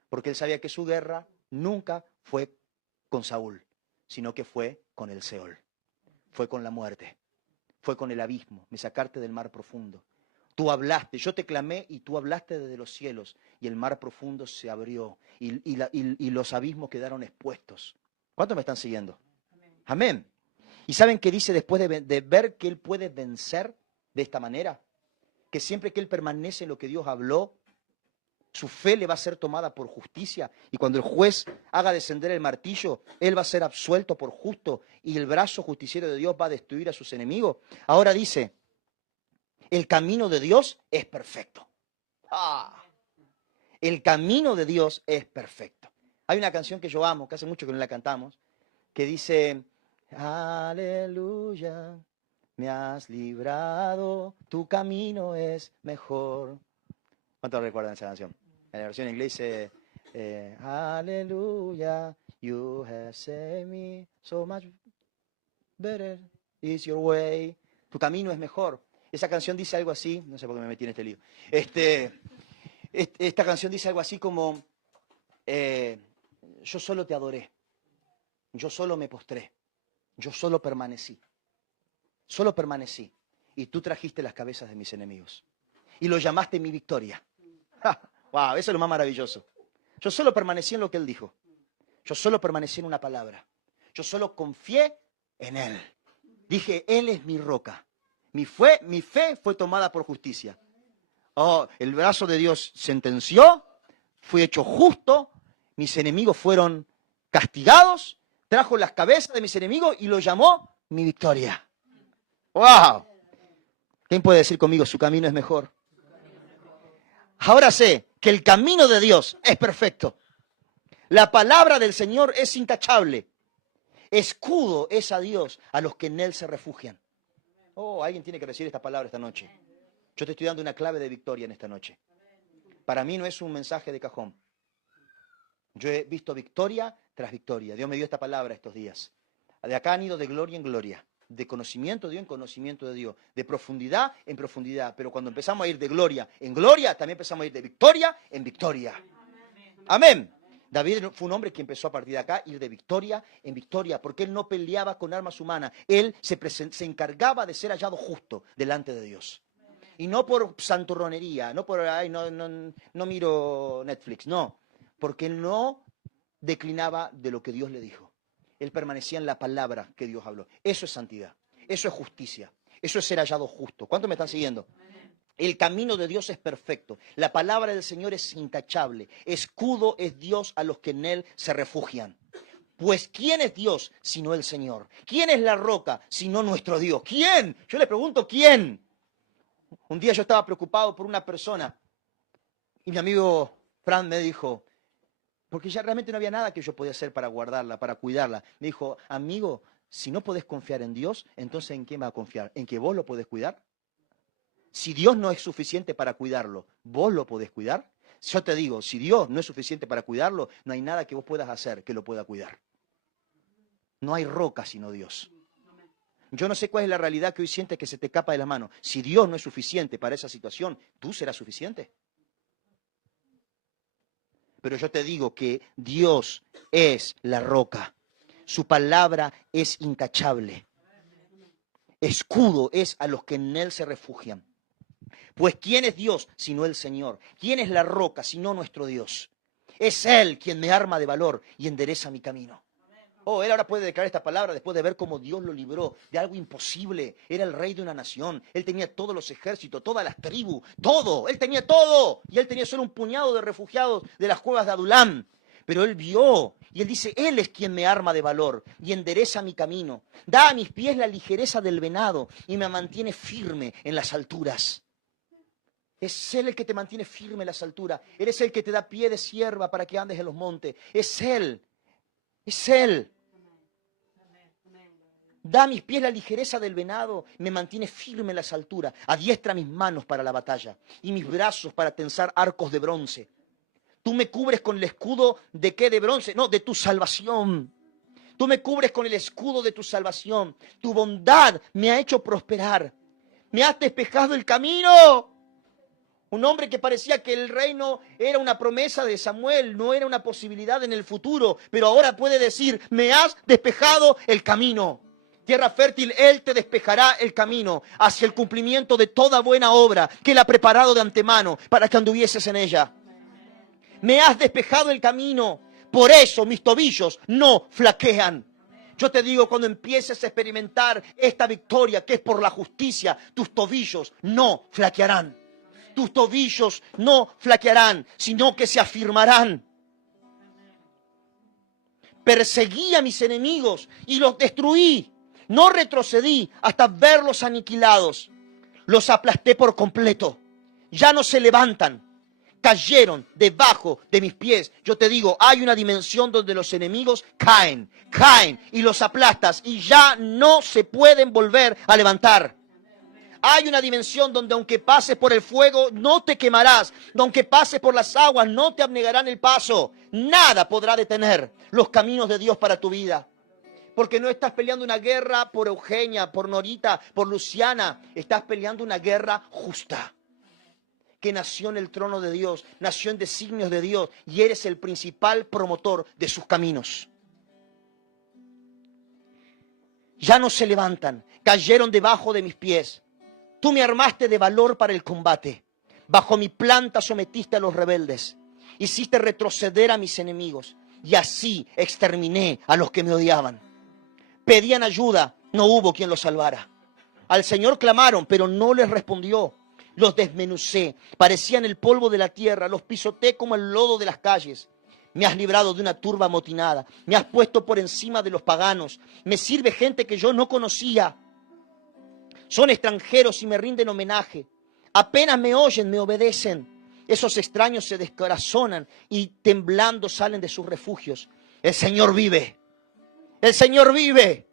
Porque él sabía que su guerra nunca fue con Saúl, sino que fue con el Seol, fue con la muerte, fue con el abismo, me sacaste del mar profundo. Tú hablaste, yo te clamé y tú hablaste desde los cielos y el mar profundo se abrió y los abismos quedaron expuestos. ¿Cuántos me están siguiendo? Amén. ¿Y saben qué dice después de ver que él puede vencer de esta manera? Que siempre que él permanece en lo que Dios habló, su fe le va a ser tomada por justicia. Y cuando el juez haga descender el martillo, él va a ser absuelto por justo. Y el brazo justiciero de Dios va a destruir a sus enemigos. Ahora dice, el camino de Dios es perfecto. El camino de Dios es perfecto. Hay una canción que yo amo, que hace mucho que no la cantamos, que dice, aleluya, me has librado, tu camino es mejor. ¿Cuántos recuerdan esa canción? En la versión en inglés dice, aleluya, you have saved me, so much better is your way. Tu camino es mejor. Esa canción dice algo así, no sé por qué me metí en este lío. Esta canción dice algo así como, yo solo te adoré, yo solo me postré, yo solo permanecí, y tú trajiste las cabezas de mis enemigos, y lo llamaste mi victoria. Wow, eso es lo más maravilloso. Yo solo permanecí en lo que él dijo, yo solo permanecí en una palabra, yo solo confié en él. Dije, él es mi roca, mi fe fue tomada por justicia. Oh, el brazo de Dios sentenció, fui hecho justo, mis enemigos fueron castigados, trajo las cabezas de mis enemigos y lo llamó mi victoria. ¡Wow! ¿Quién puede decir conmigo, su camino es mejor? Ahora sé que el camino de Dios es perfecto. La palabra del Señor es intachable. Escudo es a Dios a los que en Él se refugian. Oh, alguien tiene que recibir esta palabra esta noche. Yo te estoy dando una clave de victoria en esta noche. Para mí no es un mensaje de cajón. Yo he visto victoria tras victoria. Dios me dio esta palabra estos días. De acá han ido de gloria en gloria, de conocimiento de Dios en conocimiento de Dios, de profundidad en profundidad. Pero cuando empezamos a ir de gloria en gloria, también empezamos a ir de victoria en victoria. Amén. David fue un hombre que empezó a partir de acá a ir de victoria en victoria, porque él no peleaba con armas humanas. Él se encargaba de ser hallado justo delante de Dios. Y no por santurronería, no por, ay, no miro Netflix, no. Porque él no declinaba de lo que Dios le dijo. Él permanecía en la palabra que Dios habló. Eso es santidad, eso es justicia, eso es ser hallado justo. ¿Cuántos me están siguiendo? El camino de Dios es perfecto. La palabra del Señor es intachable. Escudo es Dios a los que en Él se refugian. Pues ¿quién es Dios sino el Señor? ¿Quién es la roca sino nuestro Dios? ¿Quién? Yo le pregunto, ¿quién? Un día yo estaba preocupado por una persona y mi amigo Fran me dijo, porque ya realmente no había nada que yo podía hacer para guardarla, para cuidarla. Me dijo, amigo, si no podés confiar en Dios, entonces ¿en quién vas a confiar? ¿En que vos lo podés cuidar? Si Dios no es suficiente para cuidarlo, ¿vos lo podés cuidar? Yo te digo, si Dios no es suficiente para cuidarlo, no hay nada que vos puedas hacer que lo pueda cuidar. No hay roca sino Dios. Yo no sé cuál es la realidad que hoy sientes que se te escapa de las manos. Si Dios no es suficiente para esa situación, ¿tú serás suficiente? Pero yo te digo que Dios es la roca. Su palabra es intachable. Escudo es a los que en Él se refugian. Pues ¿quién es Dios sino el Señor? ¿Quién es la roca sino nuestro Dios? Es Él quien me arma de valor y endereza mi camino. Oh, él ahora puede declarar esta palabra después de ver cómo Dios lo libró de algo imposible. Era el rey de una nación. Él tenía todos los ejércitos, todas las tribus, todo. Él tenía todo. Y él tenía solo un puñado de refugiados de las cuevas de Adulam. Pero él vio, y él dice, él es quien me arma de valor y endereza mi camino. Da a mis pies la ligereza del venado y me mantiene firme en las alturas. Es Él el que te mantiene firme en las alturas. Él es el que te da pie de sierva para que andes en los montes. Es Él. Es Él. Da a mis pies la ligereza del venado, me mantiene firme en las alturas. Adiestra mis manos para la batalla y mis brazos para tensar arcos de bronce. Tú me cubres con el escudo de qué, de bronce, no, de tu salvación. Tú me cubres con el escudo de tu salvación. Tu bondad me ha hecho prosperar. Me has despejado el camino. Un hombre que parecía que el reino era una promesa de Samuel, no era una posibilidad en el futuro, pero ahora puede decir, me has despejado el camino. Tierra fértil, Él te despejará el camino hacia el cumplimiento de toda buena obra que Él ha preparado de antemano para que anduvieses en ella. Me has despejado el camino, por eso mis tobillos no flaquean. Yo te digo, cuando empieces a experimentar esta victoria que es por la justicia, tus tobillos no flaquearán. Tus tobillos no flaquearán, sino que se afirmarán. Perseguí a mis enemigos y los destruí. No retrocedí hasta verlos aniquilados. Los aplasté por completo. Ya no se levantan. Cayeron debajo de mis pies. Yo te digo, hay una dimensión donde los enemigos caen y los aplastas y ya no se pueden volver a levantar. Hay una dimensión donde aunque pases por el fuego no te quemarás, aunque pases por las aguas no te abnegarán el paso. Nada podrá detener los caminos de Dios para tu vida. Porque no estás peleando una guerra por Eugenia, por Norita, por Luciana. Estás peleando una guerra justa. Que nació en el trono de Dios, nació en designios de Dios y eres el principal promotor de sus caminos. Ya no se levantan, cayeron debajo de mis pies. Tú me armaste de valor para el combate. Bajo mi planta sometiste a los rebeldes. Hiciste retroceder a mis enemigos y así exterminé a los que me odiaban. Pedían ayuda, no hubo quien los salvara. Al Señor clamaron, pero no les respondió. Los desmenucé, parecían el polvo de la tierra, los pisoteé como el lodo de las calles. Me has librado de una turba amotinada, me has puesto por encima de los paganos. Me sirve gente que yo no conocía. Son extranjeros y me rinden homenaje. Apenas me oyen, me obedecen. Esos extraños se descorazonan y temblando salen de sus refugios. El Señor vive. El Señor vive.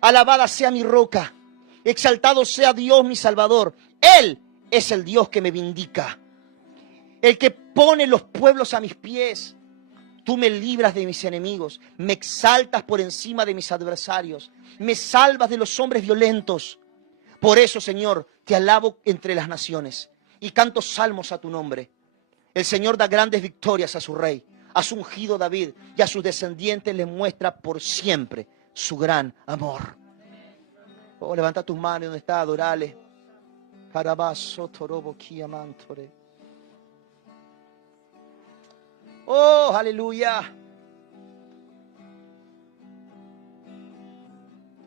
Alabada sea mi roca. Exaltado sea Dios mi Salvador. Él es el Dios que me vindica. El que pone los pueblos a mis pies. Tú me libras de mis enemigos. Me exaltas por encima de mis adversarios. Me salvas de los hombres violentos. Por eso, Señor, te alabo entre las naciones y canto salmos a tu nombre. El Señor da grandes victorias a su rey, a su ungido David, y a sus descendientes les muestra por siempre su gran amor. Oh, levanta tus manos donde está, adorale. Oh, aleluya.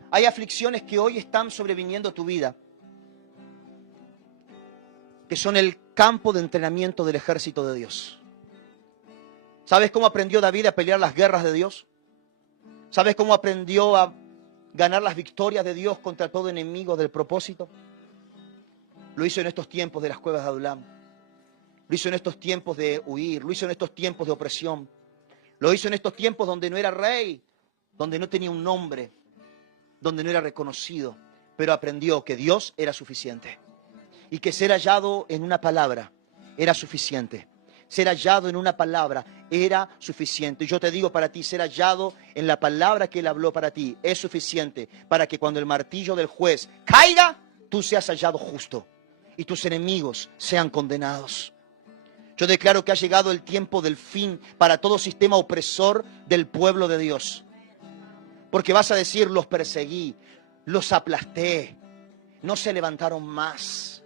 Hay aflicciones que hoy están sobreviniendo a tu vida, que son el campo de entrenamiento del ejército de Dios. ¿Sabes cómo aprendió David a pelear las guerras de Dios? ¿Sabes cómo aprendió a ganar las victorias de Dios contra todo enemigo del propósito? Lo hizo en estos tiempos de las cuevas de Adulam. Lo hizo en estos tiempos de huir. Lo hizo en estos tiempos de opresión. Lo hizo en estos tiempos donde no era rey, donde no tenía un nombre, donde no era reconocido, pero aprendió que Dios era suficiente y que ser hallado en una palabra era suficiente. Ser hallado en una palabra era suficiente. Y yo te digo para ti, ser hallado en la palabra que Él habló para ti es suficiente para que cuando el martillo del juez caiga, tú seas hallado justo y tus enemigos sean condenados. Yo declaro que ha llegado el tiempo del fin para todo sistema opresor del pueblo de Dios. Porque vas a decir, los perseguí, los aplasté, no se levantaron más,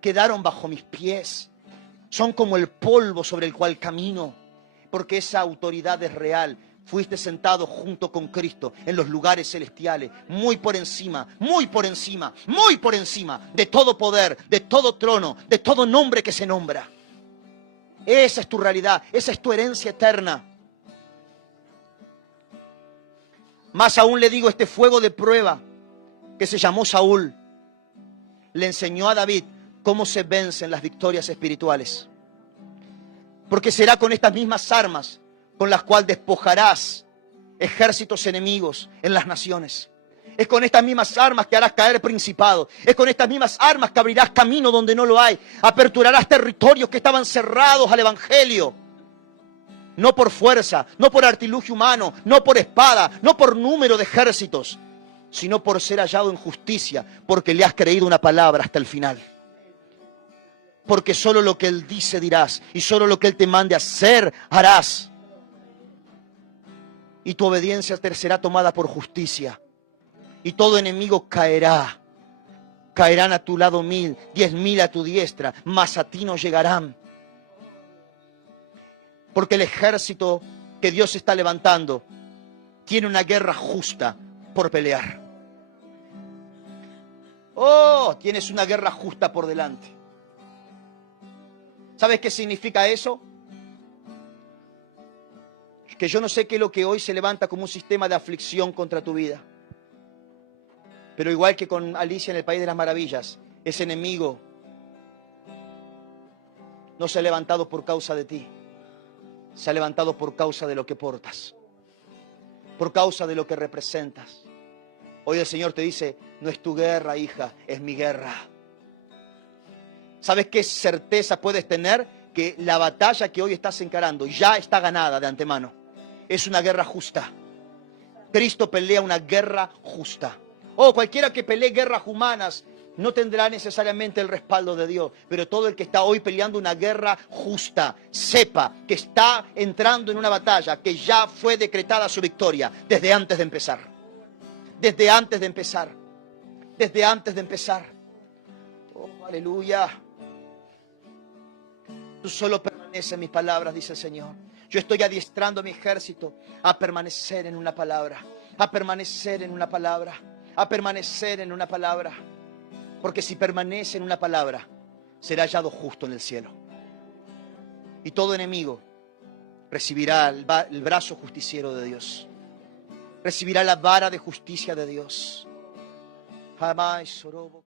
quedaron bajo mis pies, son como el polvo sobre el cual camino, porque esa autoridad es real. fuiste sentado junto con Cristo en los lugares celestiales, muy por encima, muy por encima, muy por encima de todo poder, de todo trono, de todo nombre que se nombra. Esa es tu realidad, esa es tu herencia eterna. Más aún le digo, este fuego de prueba que se llamó Saúl, le enseñó a David cómo se vencen las victorias espirituales. Porque será con estas mismas armas con las cuales despojarás ejércitos enemigos en las naciones. Es con estas mismas armas que harás caer principados. Es con estas mismas armas que abrirás camino donde no lo hay. Aperturarás territorios que estaban cerrados al evangelio. No por fuerza, no por artilugio humano, no por espada, no por número de ejércitos, sino por ser hallado en justicia, porque le has creído una palabra hasta el final. Porque solo lo que Él dice dirás, y solo lo que Él te mande hacer harás. Y tu obediencia será tomada por justicia. Y todo enemigo caerá. Caerán a tu lado 1000, 10.000 a tu diestra, mas a ti no llegarán. Porque el ejército que Dios está levantando tiene una guerra justa por pelear. Oh, tienes una guerra justa por delante. ¿Sabes qué significa eso? Que yo no sé qué es lo que hoy se levanta como un sistema de aflicción contra tu vida. Pero igual que con Alicia en el País de las Maravillas, ese enemigo no se ha levantado por causa de ti. Se ha levantado por causa de lo que portas. Por causa de lo que representas. Hoy el Señor te dice, no es tu guerra, hija, es mi guerra. ¿Sabes qué certeza puedes tener? Que la batalla que hoy estás encarando ya está ganada de antemano. Es una guerra justa. Cristo pelea una guerra justa. Cualquiera que pelee guerras humanas no tendrá necesariamente el respaldo de Dios. Pero todo el que está hoy peleando una guerra justa, sepa que está entrando en una batalla que ya fue decretada su victoria desde antes de empezar. Desde antes de empezar. Desde antes de empezar. Oh, aleluya. Tú solo permanece en mis palabras, dice el Señor. Yo estoy adiestrando a mi ejército a permanecer en una palabra. A permanecer en una palabra. A permanecer en una palabra. Porque si permanece en una palabra, será hallado justo en el cielo. Y todo enemigo recibirá el brazo justiciero de Dios. Recibirá la vara de justicia de Dios. Jamás, Sorobo.